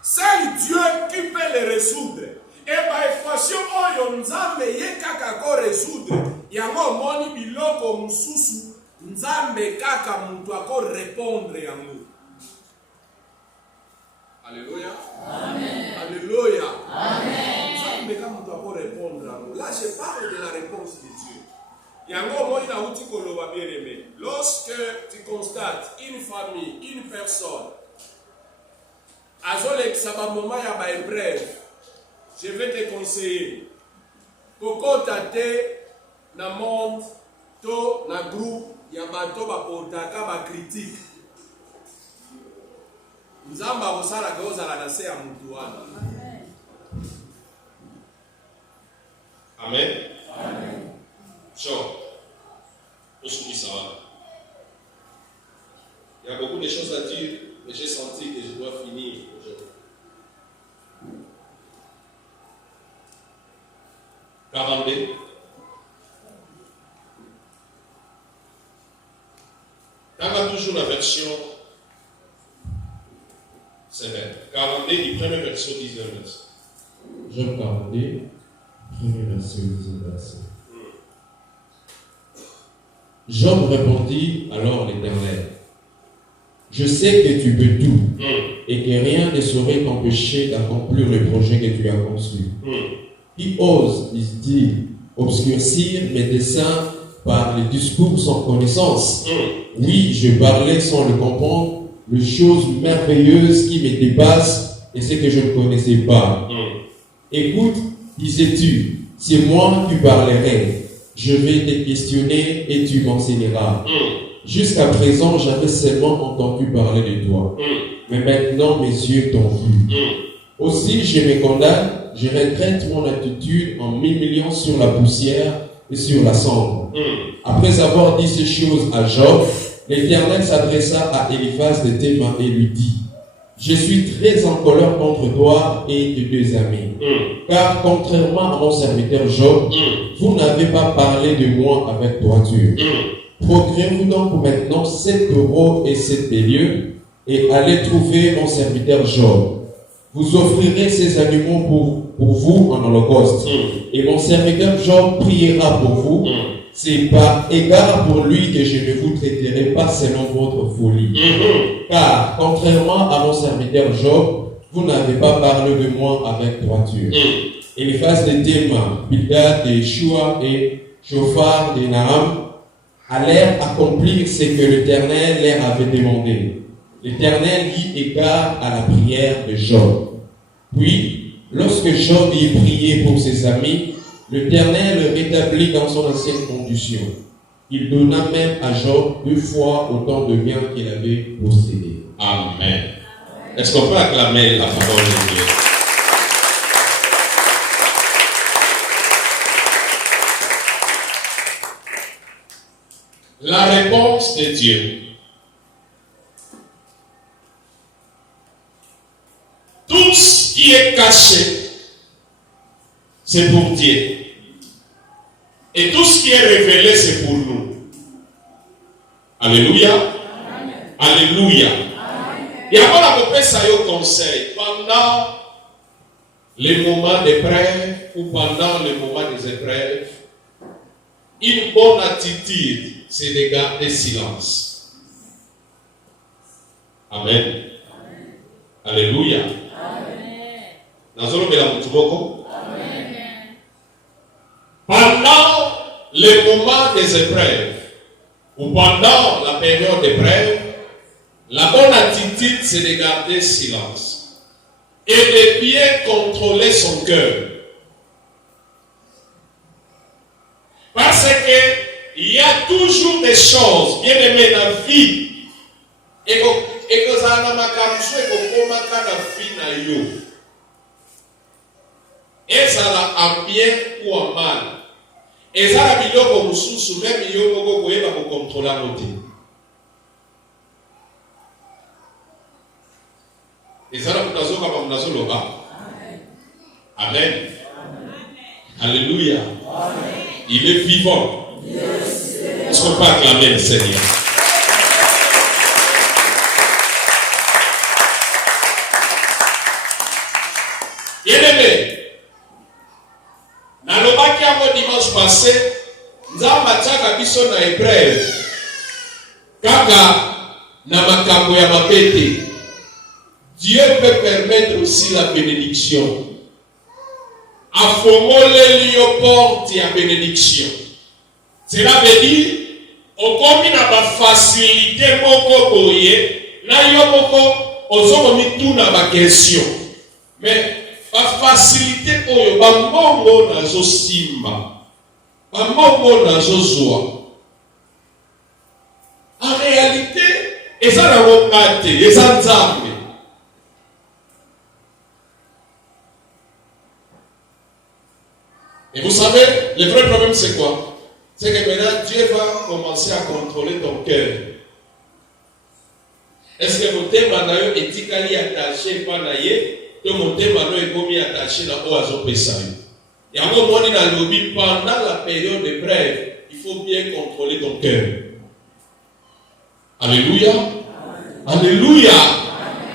C'est Dieu qui peut les résoudre. Et par équation oyo Nzambe ye kaka ko résoudre. Yango moni biloko mususu Nzambe kaka mutu ako répondre yango. Alléluia. Amen. Alléluia. Amen. Nzambe kaka mutu ako répondre yango. Là je parle de la réponse de Dieu. Yango moni na uti koloba bien aimé. Lorsque tu constates une famille, une personne azolekisa ba moment ya ba épreuve, je vais te conseiller kokota te na monde to na groupe ya bato bapotaka ba critique. Nzambe akosalaka ozala na se ya mutu wana. Amen. Amen. So, aujourd'hui ça va. Il y a beaucoup de choses à dire, mais j'ai senti que je dois finir aujourd'hui. 42. Quand on a toujours la version sévère. 42 du première version 19 verset. Jean 42, première verset 19 verset. Job répondit alors l'Éternel: je sais que tu peux tout et que rien ne saurait t'empêcher d'accomplir le projet que tu as conçu. Qui ose, dit-il, obscurcir mes desseins par les discours sans connaissance? Oui, je parlais sans le comprendre, les choses merveilleuses qui me dépassent et ce que je ne connaissais pas. Écoute, disais-tu, c'est moi qui parlerai. Je vais te questionner et tu m'enseigneras. Jusqu'à présent, j'avais seulement entendu parler de toi. Mais maintenant, mes yeux t'ont vu. Aussi, je me condamne, je regrette mon attitude en m'humiliant sur la poussière et sur la cendre. Après avoir dit ces choses à Job, l'Éternel s'adressa à Eliphaz de Théman et lui dit: je suis très en colère contre toi et tes deux amis. Car contrairement à mon serviteur Job, vous n'avez pas parlé de moi avec droiture. Procurez-vous donc maintenant 7 taureaux et 7 béliers et allez trouver mon serviteur Job. Vous offrirez ces animaux pour vous en holocauste. Et mon serviteur Job priera pour vous. C'est par égard pour lui que je ne vous traiterai pas selon votre folie. Car, contrairement à mon serviteur Job, vous n'avez pas parlé de moi avec droiture. Eliphaz de Théman, Bildad de Shua et Shophar de Naam allèrent accomplir ce que l'Éternel leur avait demandé. L'Éternel y égard à la prière de Job. Puis, lorsque Job y priait pour ses amis, l'Éternel le rétablit dans son ancienne condition. Il donna même à Job 2 fois autant de biens qu'il avait possédé. Amen. Est-ce qu'on peut acclamer la parole de Dieu? La réponse de Dieu. Tout ce qui est caché, c'est pour Dieu. Et tout ce qui est révélé, c'est pour nous. Alléluia. Amen. Alléluia. Et avant la ça y est conseil. Pendant les moments d'épreuve ou pendant les moments des épreuves, une bonne attitude, c'est de garder silence. Amen. Alléluia. Pendant les moments des épreuves, ou pendant la période d'épreuve, la bonne attitude, c'est de garder silence et de bien contrôler son cœur. Parce que il y a toujours des choses, bien aimées dans la vie, et que ça n'a pas vie. Et ça a bien ou en mal. Et ça a bien comme sous même yo ko yeba ko contrôler côté. Et ça a pour comme nazo loba. Amen. Alléluia. Il est vivant. Est-ce qu'on peut acclamer le Seigneur? Bien-aimé, dans le dimanche passé, nous avons dit na épreuve. Kaka na makambo ya mapete. Dieu peut permettre aussi la bénédiction. Afomole liyo porte ya bénédiction. Cela veut dire, au komi na ba facilité moko boye, na yo moko ozokomi tout na ba question. Mais ba facilité oyo ba mbongo na zo simba. Ba mbongo na zo zoa. En réalité, eza na wokate, eza nzambe. Et vous savez, le vrai problème c'est quoi? C'est que maintenant Dieu va commencer à contrôler ton cœur. Est-ce que mon thème est éthiquement attaché par naïe? Que mon thème est attaché dans l'oiseau Pessaï. Et à un moment donné, dans le lobby, pendant la période de brève, il faut bien contrôler ton cœur. Alléluia. Alléluia.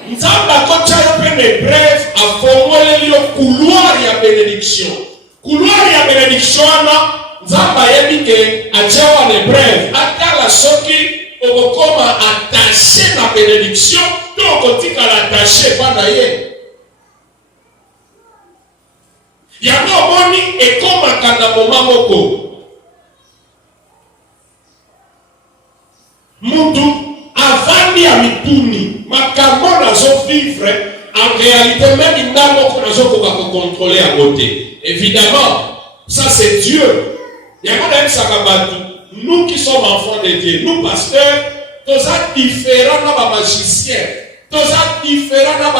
Nous avons une brève à formuler le couloir de bénédiction. Couloir ya bénédiction na nzamba yebike achewa ne brève atala soki okokoma attaché na bénédiction to okotika l'attaché bana ye yango boni ekoma kana moma moko mutu avandi ya mituni makambo nazo vivre en réalité même ndamoko nazo koka ko contrôler à côté. Évidemment, ça c'est Dieu. Il y a même ça nous qui sommes enfants de Dieu, nous pasteurs, tous ça différents dans les magiciens, tous ça différents dans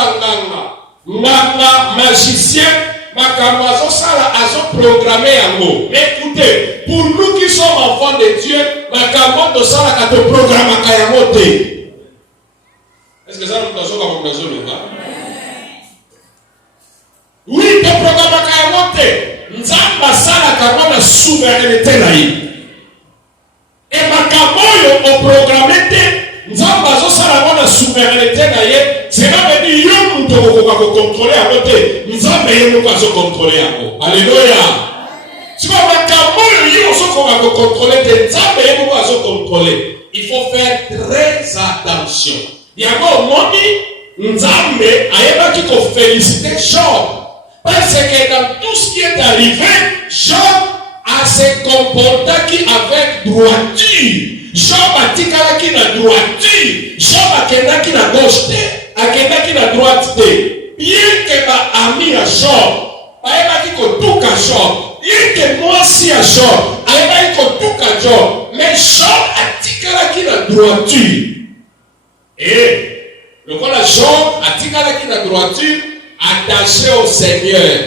les nganga, magiciens, makamazo sala azo programmé en mots. Mais écoutez, pour nous qui sommes enfants de Dieu, makamo to sala kato programme kayamote. Est-ce que ça nous casse comme nous le cas? Oui, te programme kayamote. Nzamba sala kamona souveraineté na ye. Et makamoyo o programme te nzamba zo sala mona souveraineté na ye. C'est pas dire yo muto ko contrôler à côté. Nzamba ye muko zo contrôler ako. Alléluia. Si on makamoyo yo zo ko contrôler te nzamba ye muko zo contrôler. Il faut faire très attention. Yako moni nzambe ayeba ki ko féliciter Job. Parce que dans tout ce qui est arrivé, Job a se comporté avec droiture. Job a dit qu'il a droiture. Job a dit qu'il a gauche, a dit qu'il a droite. Bien que ma ami à Job, a dit que tout à Job, bien que moi aussi à Job, a dit que tout à Job, mais Job a dit qu'il a droiture. Et le voilà Job a dit qu'il a droiture. Attaché au Seigneur,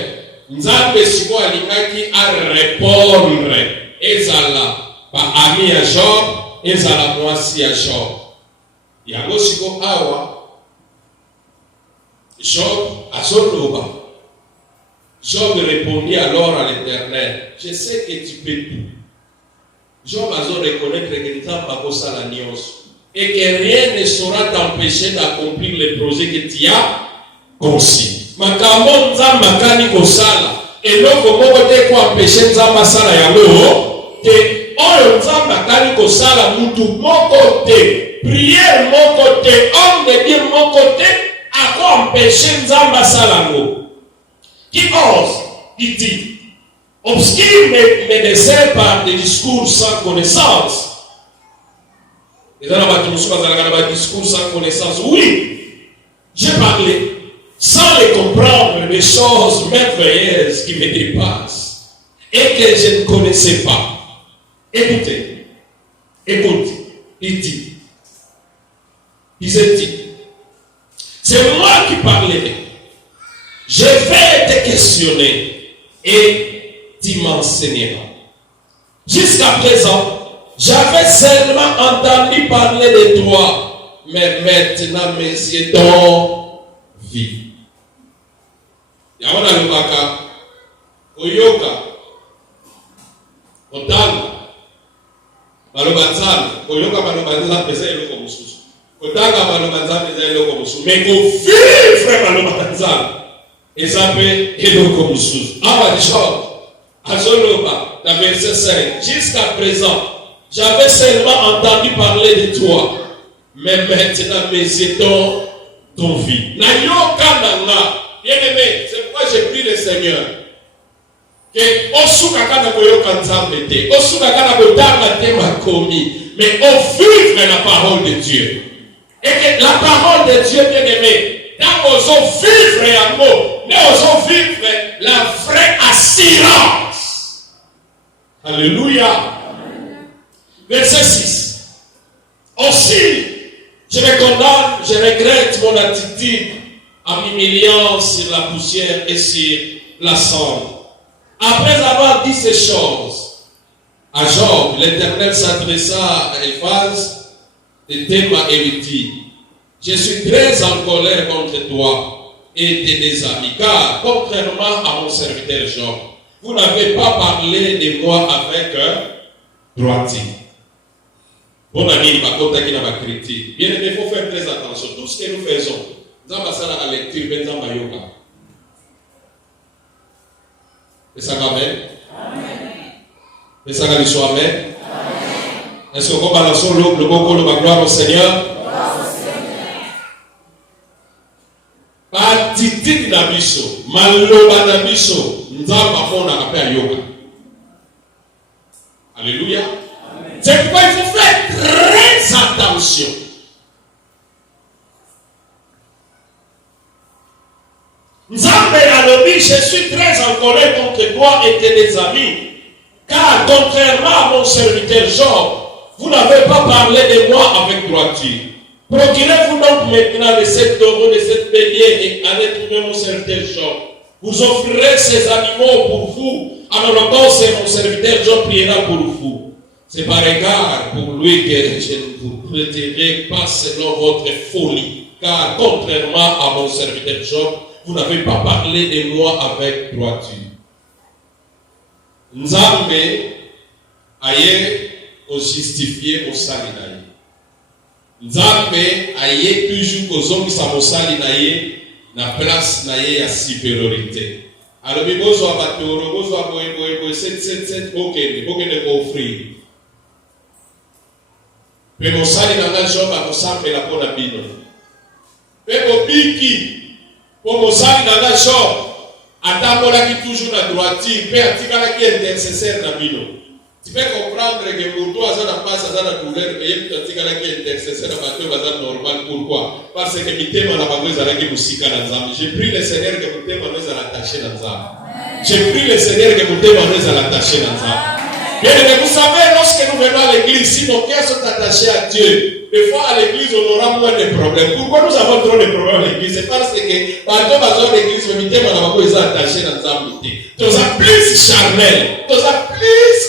Nzambe siko alingaki à répondre. Ezala, pa ami à Job, ezala mwasi à Job. Yango siko awa, Job azoloba. Job répondit alors à l'Éternel, je sais que tu peux tout. Job azo reconnaître que Nzambe akosala nyonso et que rien ne saura t'empêcher d'accomplir les projets que tu as conçus. Makambo nzamba kani kosala eloko moko te ko empêcher nzamba sala yango te oyo nzamba kani kosala mutu moko te prière moko te homme de Dieu moko te ako empêcher nzamba sala yango qui ose, qui dit, obscure mes desseins par des discours sans connaissance. Et dans la discours sans connaissance, oui, j'ai parlé sans les comprendre des choses merveilleuses qui me dépassent et que je ne connaissais pas. Écoutez, écoute, il dit, il s'est dit, c'est moi qui parlerai. Je vais te questionner et tu m'enseigneras. Jusqu'à présent, j'avais seulement entendu parler de toi, mais maintenant mes yeux t'ont vu. Yawona lukaka, oyoka, otanga, balobanzana, oyoka balobanzana pesa eloko mususu. Otanga balobanzana pesa eloko mususu. Mais au vivre balobanzana, esape eloko mususu. Awa disho, azoloba, dans verset 5, jusqu'à présent, j'avais seulement entendu parler de toi, mais maintenant mes yeux t'ont vu. Nayoka nanga. Bien-aimé, c'est pourquoi j'ai pris le Seigneur. Que osuka kana koyoka nzambe te, osuka kana kotanga te makomi, mais au vivre la parole de Dieu. Et que la parole de Dieu, bien-aimé, dans osons vivre un mot, mais osons vivre la vraie assurance. Alléluia. Verset 6. Aussi, je me condamne, je regrette mon attitude en m'humiliant sur la poussière et sur la cendre. Après avoir dit ces choses, à Job, l'Éternel s'adressa à Éphaz et Théma et lui dit, je suis très en colère contre toi et tes amis, car contrairement à mon serviteur Job, vous n'avez pas parlé de moi avec droiture. Bon ami, il va contacter dans ma critique. Bien aimé, il faut faire très attention. Tout ce que nous faisons, nous allons passer à la lecture, nous allons passer yoga. Et ça va bien? Et ça va bien? Amen. Est-ce qu'on va balancer le bon de ma gloire au Seigneur? Pas titi d'abisso, maloba d'abisso, nous allons faire un appel à yoga. Alléluia. C'est pourquoi il faut faire très attention. Nzambe alobi, je suis très en colère contre toi et tes amis, car contrairement à mon serviteur Job, vous n'avez pas parlé de moi avec droiture. Procurez-vous donc maintenant de 7 taureaux, de 7 béliers et allez trouver mon serviteur Job. Vous offrirez ces animaux pour vous. En holocauste, mon serviteur Job priera pour vous. C'est par égard pour lui que je ne vous prêterai pas selon votre folie. Car contrairement à mon serviteur Job, vous n'avez pas parlé de moi avec droiture. Nzambe aye au justifier au sali na ye. Nzambe aye toujours kozongisa mosali na ye na place na ye ya supériorité. Alors bibozo abatoro bozo aboyeboyebo 7 bokende ko offrir. Mais mosali na nga Job akosambela mpona bino. Pe bobiki po mosali na nga Job atambolaki toujours na droiture pe atikalaki intercesseur na bino. Tu peux comprendre que pour toi, ça n'a pas ça la douleur, mais il y a un intercesseur à bateau, ça normal. Pourquoi? Parce que mi thème n'a pas besoin d'aller musika dans Zam. J'ai pris le Seigneur que mon thème nous a l'attaché dans Zam. J'ai pris le Seigneur que mon thème nous a l'attaché dans Zam. Bien, vous savez, lorsque nous venons à l'église, si nos cœurs sont attachés à Dieu, des fois à l'église, on aura moins de problèmes. Pourquoi nous avons trop de problèmes à l'église? C'est parce que bateau bazar l'église, le mi thème n'a pas besoin d'attaché dans Zam. Tu as plus charnel, tu as plus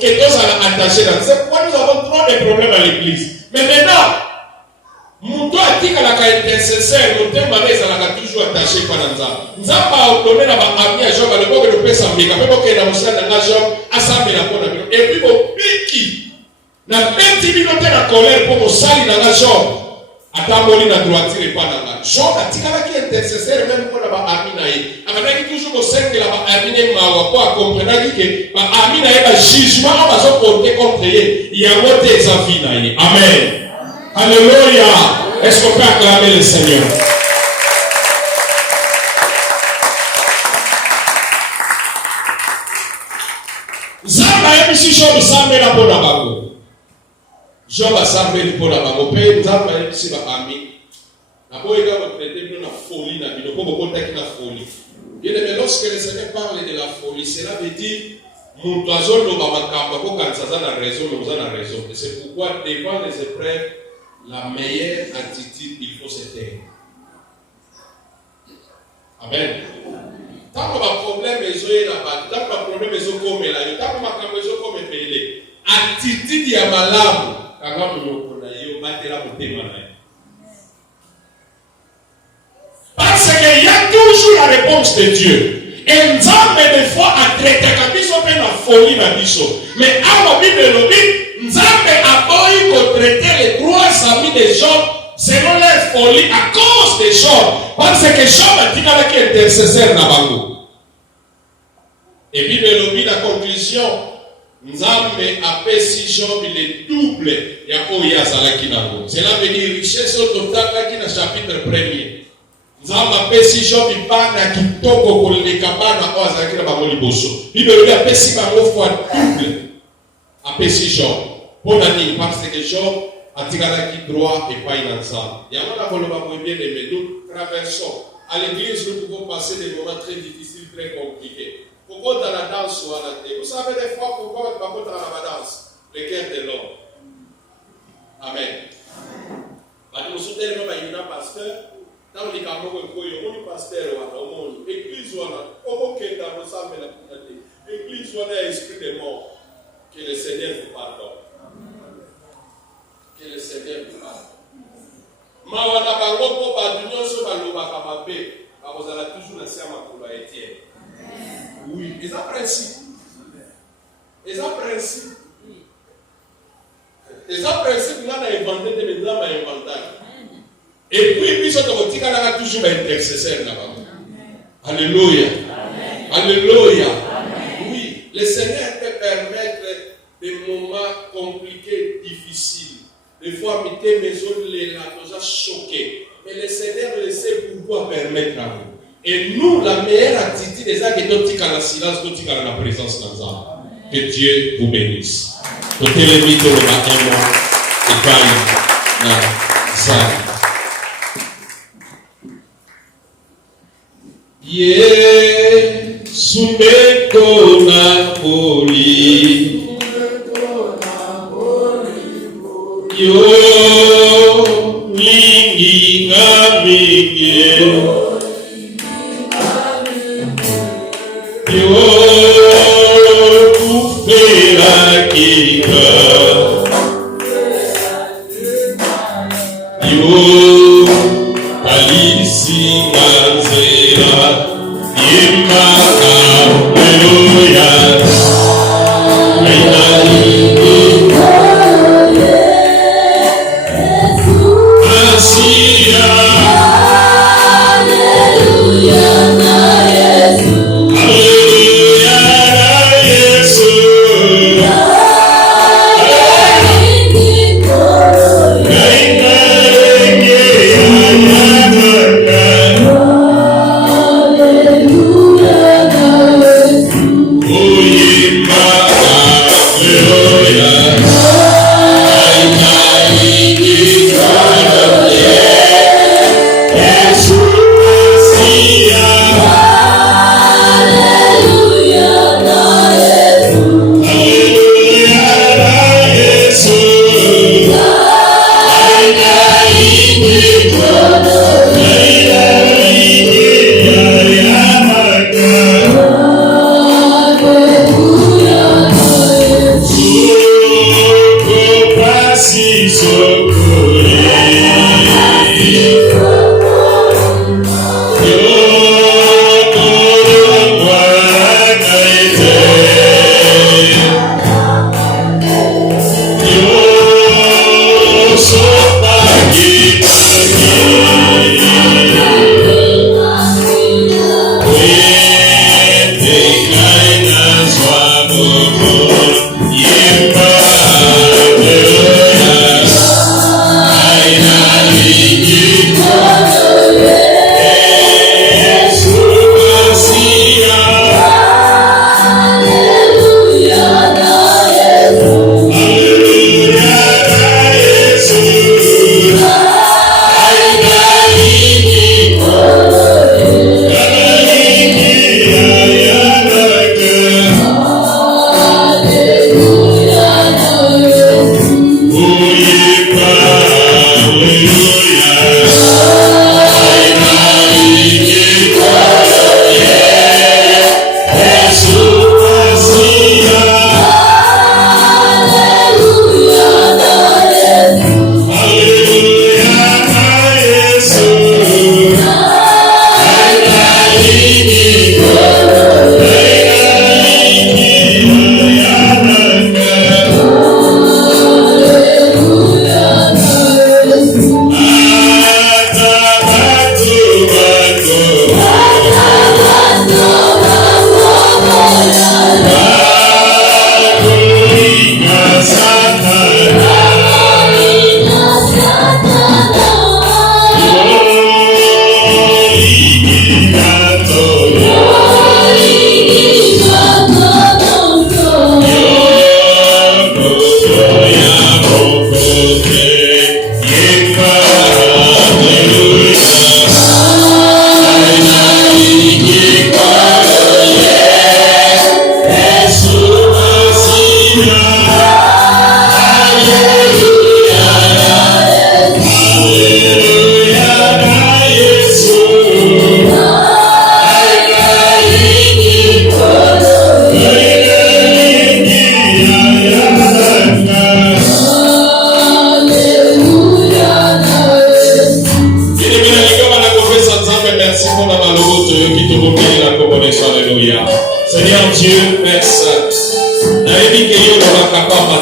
que tu as attaché dans. C'est pourquoi nous avons trop de problèmes à l'église. Mais maintenant, mon doigt dit que la intercesseur, mon thème est toujours attaché par Nzamba. Nzamba a donné la ami à Job, le bon que le père s'ambique, mais bon que la moussa n'a pas Job, a s'ambique la bonne amie. Et puis, au piki, la 20 minutes de colère pour mon sali dans la Job. Atamoli na droiture et pas dans la. Job a dit qu'il est intercesseur même pour la amina. Avec toujours au sein de la amina, pour comprendre que la amina est un jugement à son côté contre elle. Il y a un autre examen. Amen. Alléluia. Est-ce qu'on peut acclamer le Seigneur? asambela mpona bango. Job asambeli mpona bango mpe nzambe ayebisi baami naboyeka batraite bino na folie na bino mpo bokotaki na folie. Bien-aimé, lorsque le Seigneur parle de la folie, cela veut dire moto azoloba makambo akokanisa aza na raison, mais oza na raison. Et c'est pourquoi devant les épreuves, la meilleure attitude, il faut se taire. Amen. Tant que ma problème est là-bas, tant que ma problème est là, tant que ma problème est là, attitude ya malamu, kanga monoko na yo batela motema na yo. Parce qu'il y a toujours la réponse de Dieu. Et Nzambe des fois a traité kabiso pe na folie na biso. Mais à la Bible lobi, Nzambe a boyi ko traiter les 3 amis de Job selon leur folie à cause de Job. Parce que Job a dit qu'il est intercesseur na bango. Et Bible lobi la conclusion, Nzambe a pesi Job le double ya oya zalaki nango. Cela veut dire richesse au total qui na chapitre 1er. Nzambe apesi Job bana kitoko koleka bana oyo azalaki na bango liboso. Bible apesi bango fois double apesi Job. Mpona nini? Parce que Job atikalaki droit epai na Nzambe. Yango na koloba boye bien aimé, nous traversons. À l'église, nous pouvons passer des moments très difficiles, très compliqués. Pourquoi dans la danse ou à la télé? Vous savez des fois pourquoi on va dans la danse? Le cœur de l'homme. Amen. Nous soutenons le pasteur. Dans les cas où on pasteur ou l'église ou aucun dans le sang de la communauté, l'église ou l'esprit de mort, que le Seigneur vous pardonne. Que le Seigneur vous pardonne. Mawana bango po badunyo so baloba kamabe, bakozala toujours na sia makolo ya Étienne. Oui, et ça principe. Et ça principe. Et ça principe là na inventé de maintenant ma inventage. Et puis, puis, on a toujours un intercesseur là-bas. Alléluia. Amen. Alléluia. Amen. Oui, le Seigneur peut permettre des moments compliqués, difficiles. Des fois, mes maisons, les nous a choqués. Mais le Seigneur le sait pourquoi permettre à nous. Et nous, la meilleure attitude, c'est que nous sommes dans le silence, nous sommes dans la présence de Dieu. Que Dieu vous bénisse. Nous sommes les mythes de la et par la salle. Yesu mekona poli yo lingi ngamige yo kufera kika yo kalisi manzera Yema hallelujah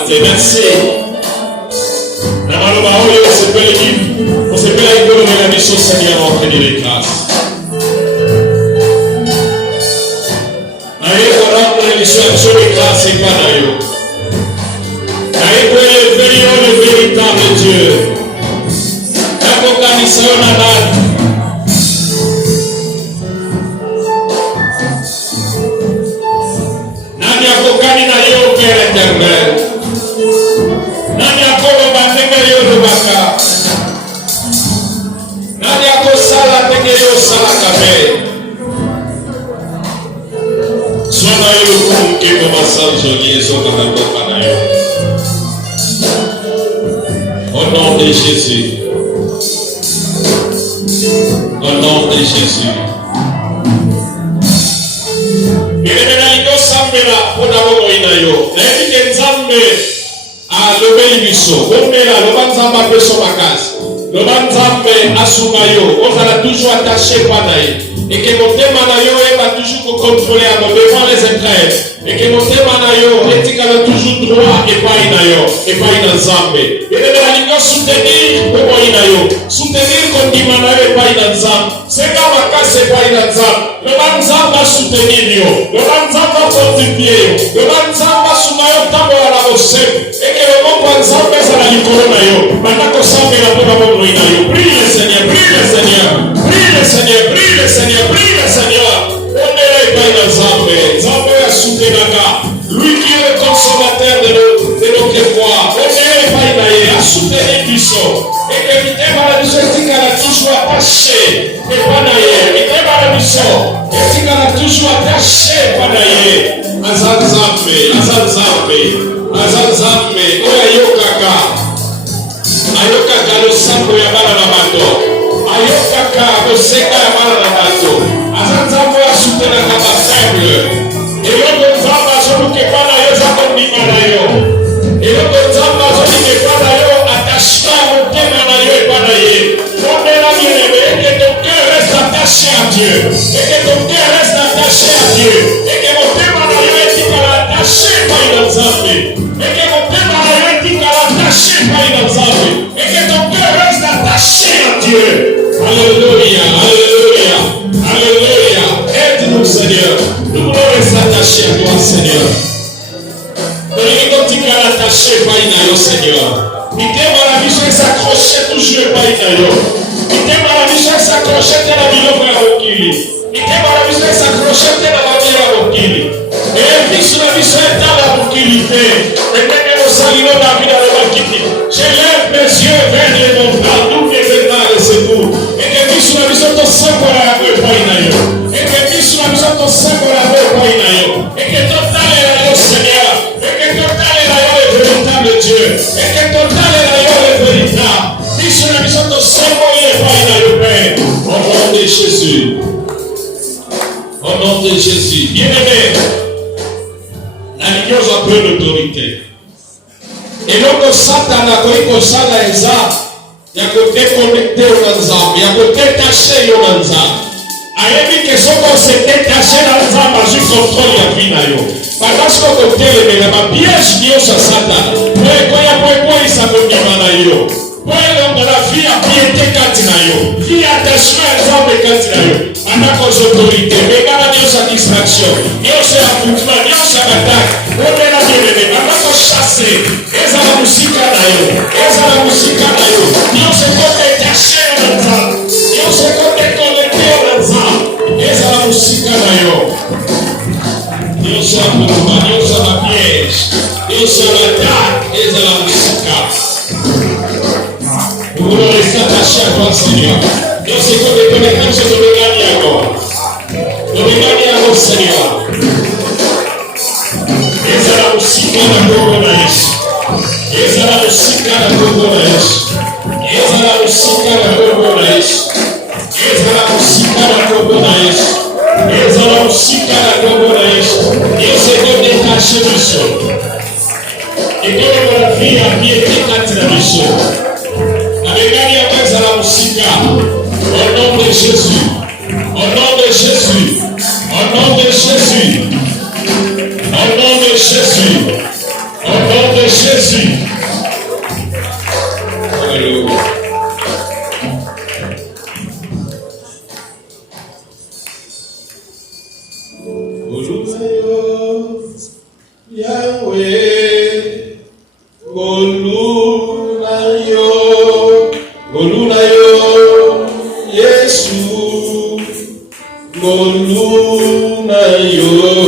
te. Merci. Na maloba oyo osepela ekolobela biso Seigneur entraîner les grâces. Naye korendre biso ya biso les grâces epa na yo. Naye koelever yo le véritable Dieu. Nakokanisa yo na nani. Nani akokani na yo Père éternel. Nani akoloba ndenge yo lobaka. Nani akosala ndenge yo osalaka mpe. Sois na yo lokumu nkeko basanzoli ezokaka mboka na yo. Au nom de Jésus. Au nom de Jésus. Elemena likosambela mpona bomoi na yo. Nayebi ke Nzambe alobeli biso. Bomela loba Nzambe apeso makasi. Loba Nzambe asunga yo. Ozala toujours attaché pa na ye. Et que motema na yo eba toujours contrôler à devant les épreuves. Et que motema na yo etikala toujours droit epai na yo. Epai na Nzambe. Elemena liko soutenir bomoi na yo. Soutenir kondima na yo epai na Nzambe. Senga makasi epai na Nzambe. Loba Nzambe soutenir yo. Loba Nzambe fortifier yo. Loba Nzambe sunga yo ntango ya bosembo. Et que le mot kwa Nzambe ezala likolo na yo. Banda kosambela mpona bomoi na yo. Prie le Seigneur, prie le Seigneur. Prie le Seigneur, prie le Seigneur, prie le Seigneur. On est là epai na Nzambe. Nzambe asoutenaka. Lui qui est le consommateur de notre foi. On est là epai na ye. Asoutenir biso. Et que mitema na biso etikala toujours attaché epai na ye. Mitema na biso etikala toujours attaché epai na ye. Aza Nzambe, aza Nzambe, aza Nzambe. Oyo ayokaka. Ayokaka losambo ya bana na bato. Ayokaka koseka ya bana na bato. Aza Nzambe asutenaka bafaible. Eloko Nzambe azoluka epai na yo eza kondima na yo. Eloko Nzambe azoluka epai na yo attachement ya motema na yo epai na ye. Fondela bien-aimé, et que ton cœur reste attaché à Dieu. Et que ton cœur reste attaché à Dieu. Et que motema na yo etikala attaché epai na Nzambe. Et que motema na yo etikala attaché epai na Nzambe. Et que ton cœur reste attaché à Dieu. Alléluia, alléluia, alléluia. Aide-nous, Seigneur. Nous voulons rester attachés à toi, Seigneur. Nous voulons être attachés par Inayo, Seigneur. Nous devons s'accrocher toujours par Inayo. Nous devons s'accrocher à la vie de Mokili. Nous devons s'accrocher à la vie de Mokili. Et puis, sur la vie est dans la Mokili. Et même au salut de la vie de Mokili. Je lève mes yeux vers les montagnes, d'où les états de secours. Et que puis, sur la vie de sang pour la vie de Inayo. Et que puis, sur la vie de sang pour la vie de Inayo. Et que total est là, Seigneur. Et que total est là, le véritable Dieu. Et que total est là, le véritable. Puis, sur la vie de sang pour la vie de Inayo, Père. Au nom de Jésus. Au nom de Jésus. Bien-aimé. La Ligue a pris l'autorité. Et donc, Satan a pris comme ça la Eza. Il y a que déconnecté au Nzambe. Il y a que détaché au Nzambe. Ayebi que son qu'on s'est détaché dans Nzambe, je contrôle la vie na yo. Pendant ce qu'on côté les mêmes pièges qui ont sa Satan. Pour il s'abonne na yo. Pour la vie à piété quand na yo. Vie attachement à Nzambe quand na yo. Pendant qu'aux autorités, mais quand on a sa distraction, il y a sa affrontement, il y a sa attaque. On est là bien aimé. Pendant qu'on chasse, et ça la musique na yo. Et ça la musique na yo. Il y a ce qu'on détaché dans Nzambe. Il y a ce qu'on déconnecté dans Nzambe. Et ça la musique na yo. Dieu soit pour toi, Dieu soit la piège, Dieu soit l'attaque, et ça la musique. Nous voulons rester attachés à toi, Seigneur. Dieu c'est qu'on est connecté, c'est de le gagner encore. De le gagner encore, Seigneur. Et ça la musique na Kokonaïs. Et ça la musique na Kokonaïs. Et ça la musique na Kokonaïs. Et ça la musique na Kokonaïs. Ezala usika na Kongo na Yesu. Yesu est détaché du sol. Et que la vie a bien été kati na biso. Avec gagné avec ezala usika. Au nom de Jésus. Au nom de Jésus. Au nom de Jésus. Au nom de Jésus. Au nom de Jésus. Koluna yo.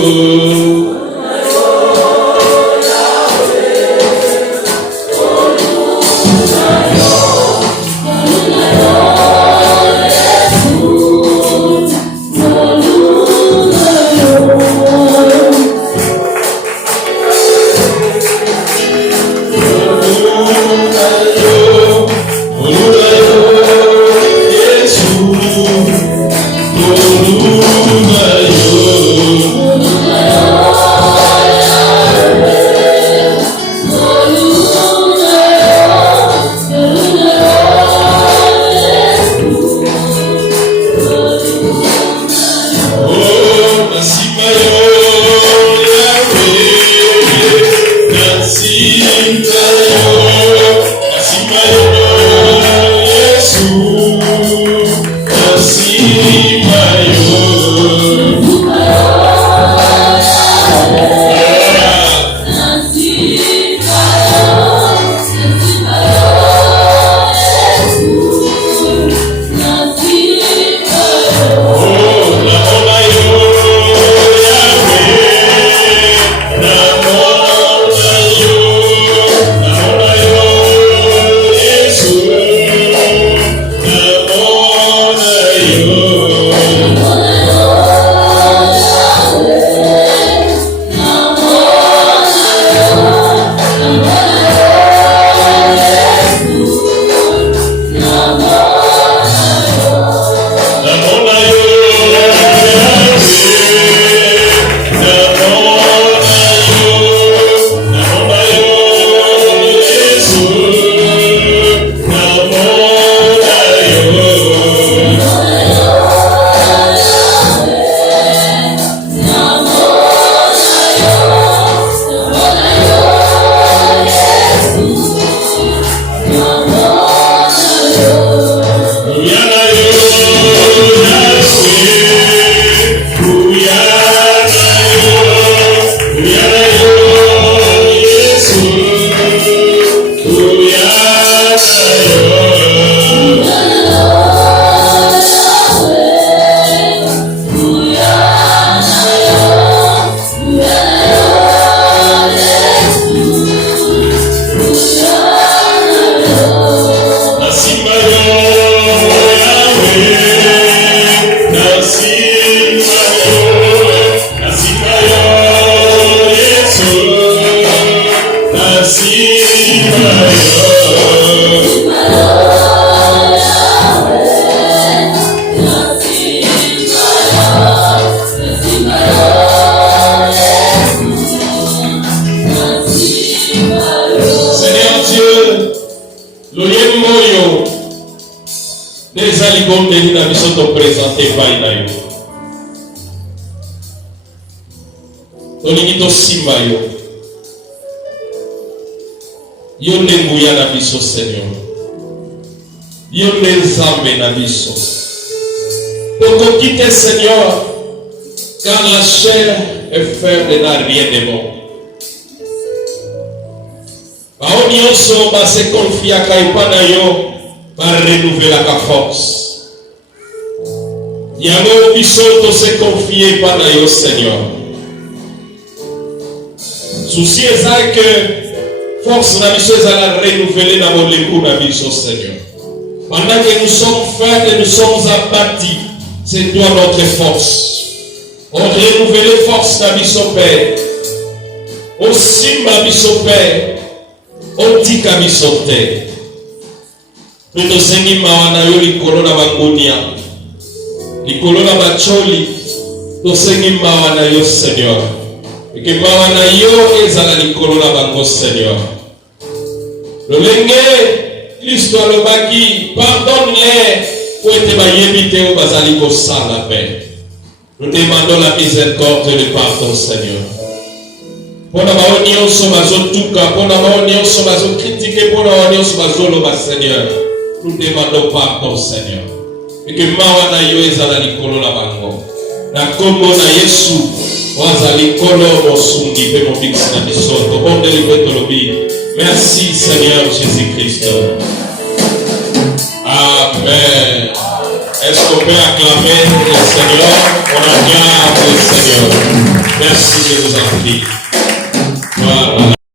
Yo ne mouya na biso Seigneur. Yo ne zambe na biso. Pour quitter Seigneur, car la chair est faible n'a rien de bon. Bao nyonso ba se confia kaipa na yo ba renouveler la force. Yango biso to se confier pa na yo Seigneur. Souci est que force na biso ezala renouveler na moleku na biso Seigneur. Pendant que nous sommes faibles, nous sommes abattus, c'est toi notre force. On renouvelle force na biso Père. On simba biso Père. On tika biso Terre. Nous te sengi mawana yo likolo na bangonia. Likolo na bacholi. To sengi mawana yo Seigneur. Et que mawana yo ezala likolo na bango Seigneur. Le lenge l'histoire le baki, pardonne-les pour être baïebité ou basaliko sans la paix. Nous demandons la miséricorde et le pardon, Seigneur. Pour la maonion somazo tuka, pour la maonion somazo critiquer, pour la maonion somazo loba, Seigneur. Nous demandons pardon, Seigneur. Et que mawana yo ezala likolo la bango. Na kombo na Yesu, waza likolo mosungi pe mobiksi na bisoto. Onde libeto lobi. Merci Seigneur Jésus-Christ. Amen. Est-ce qu'on peut acclamer le Seigneur. On acclame le Seigneur. Merci de nous en prier. Voilà.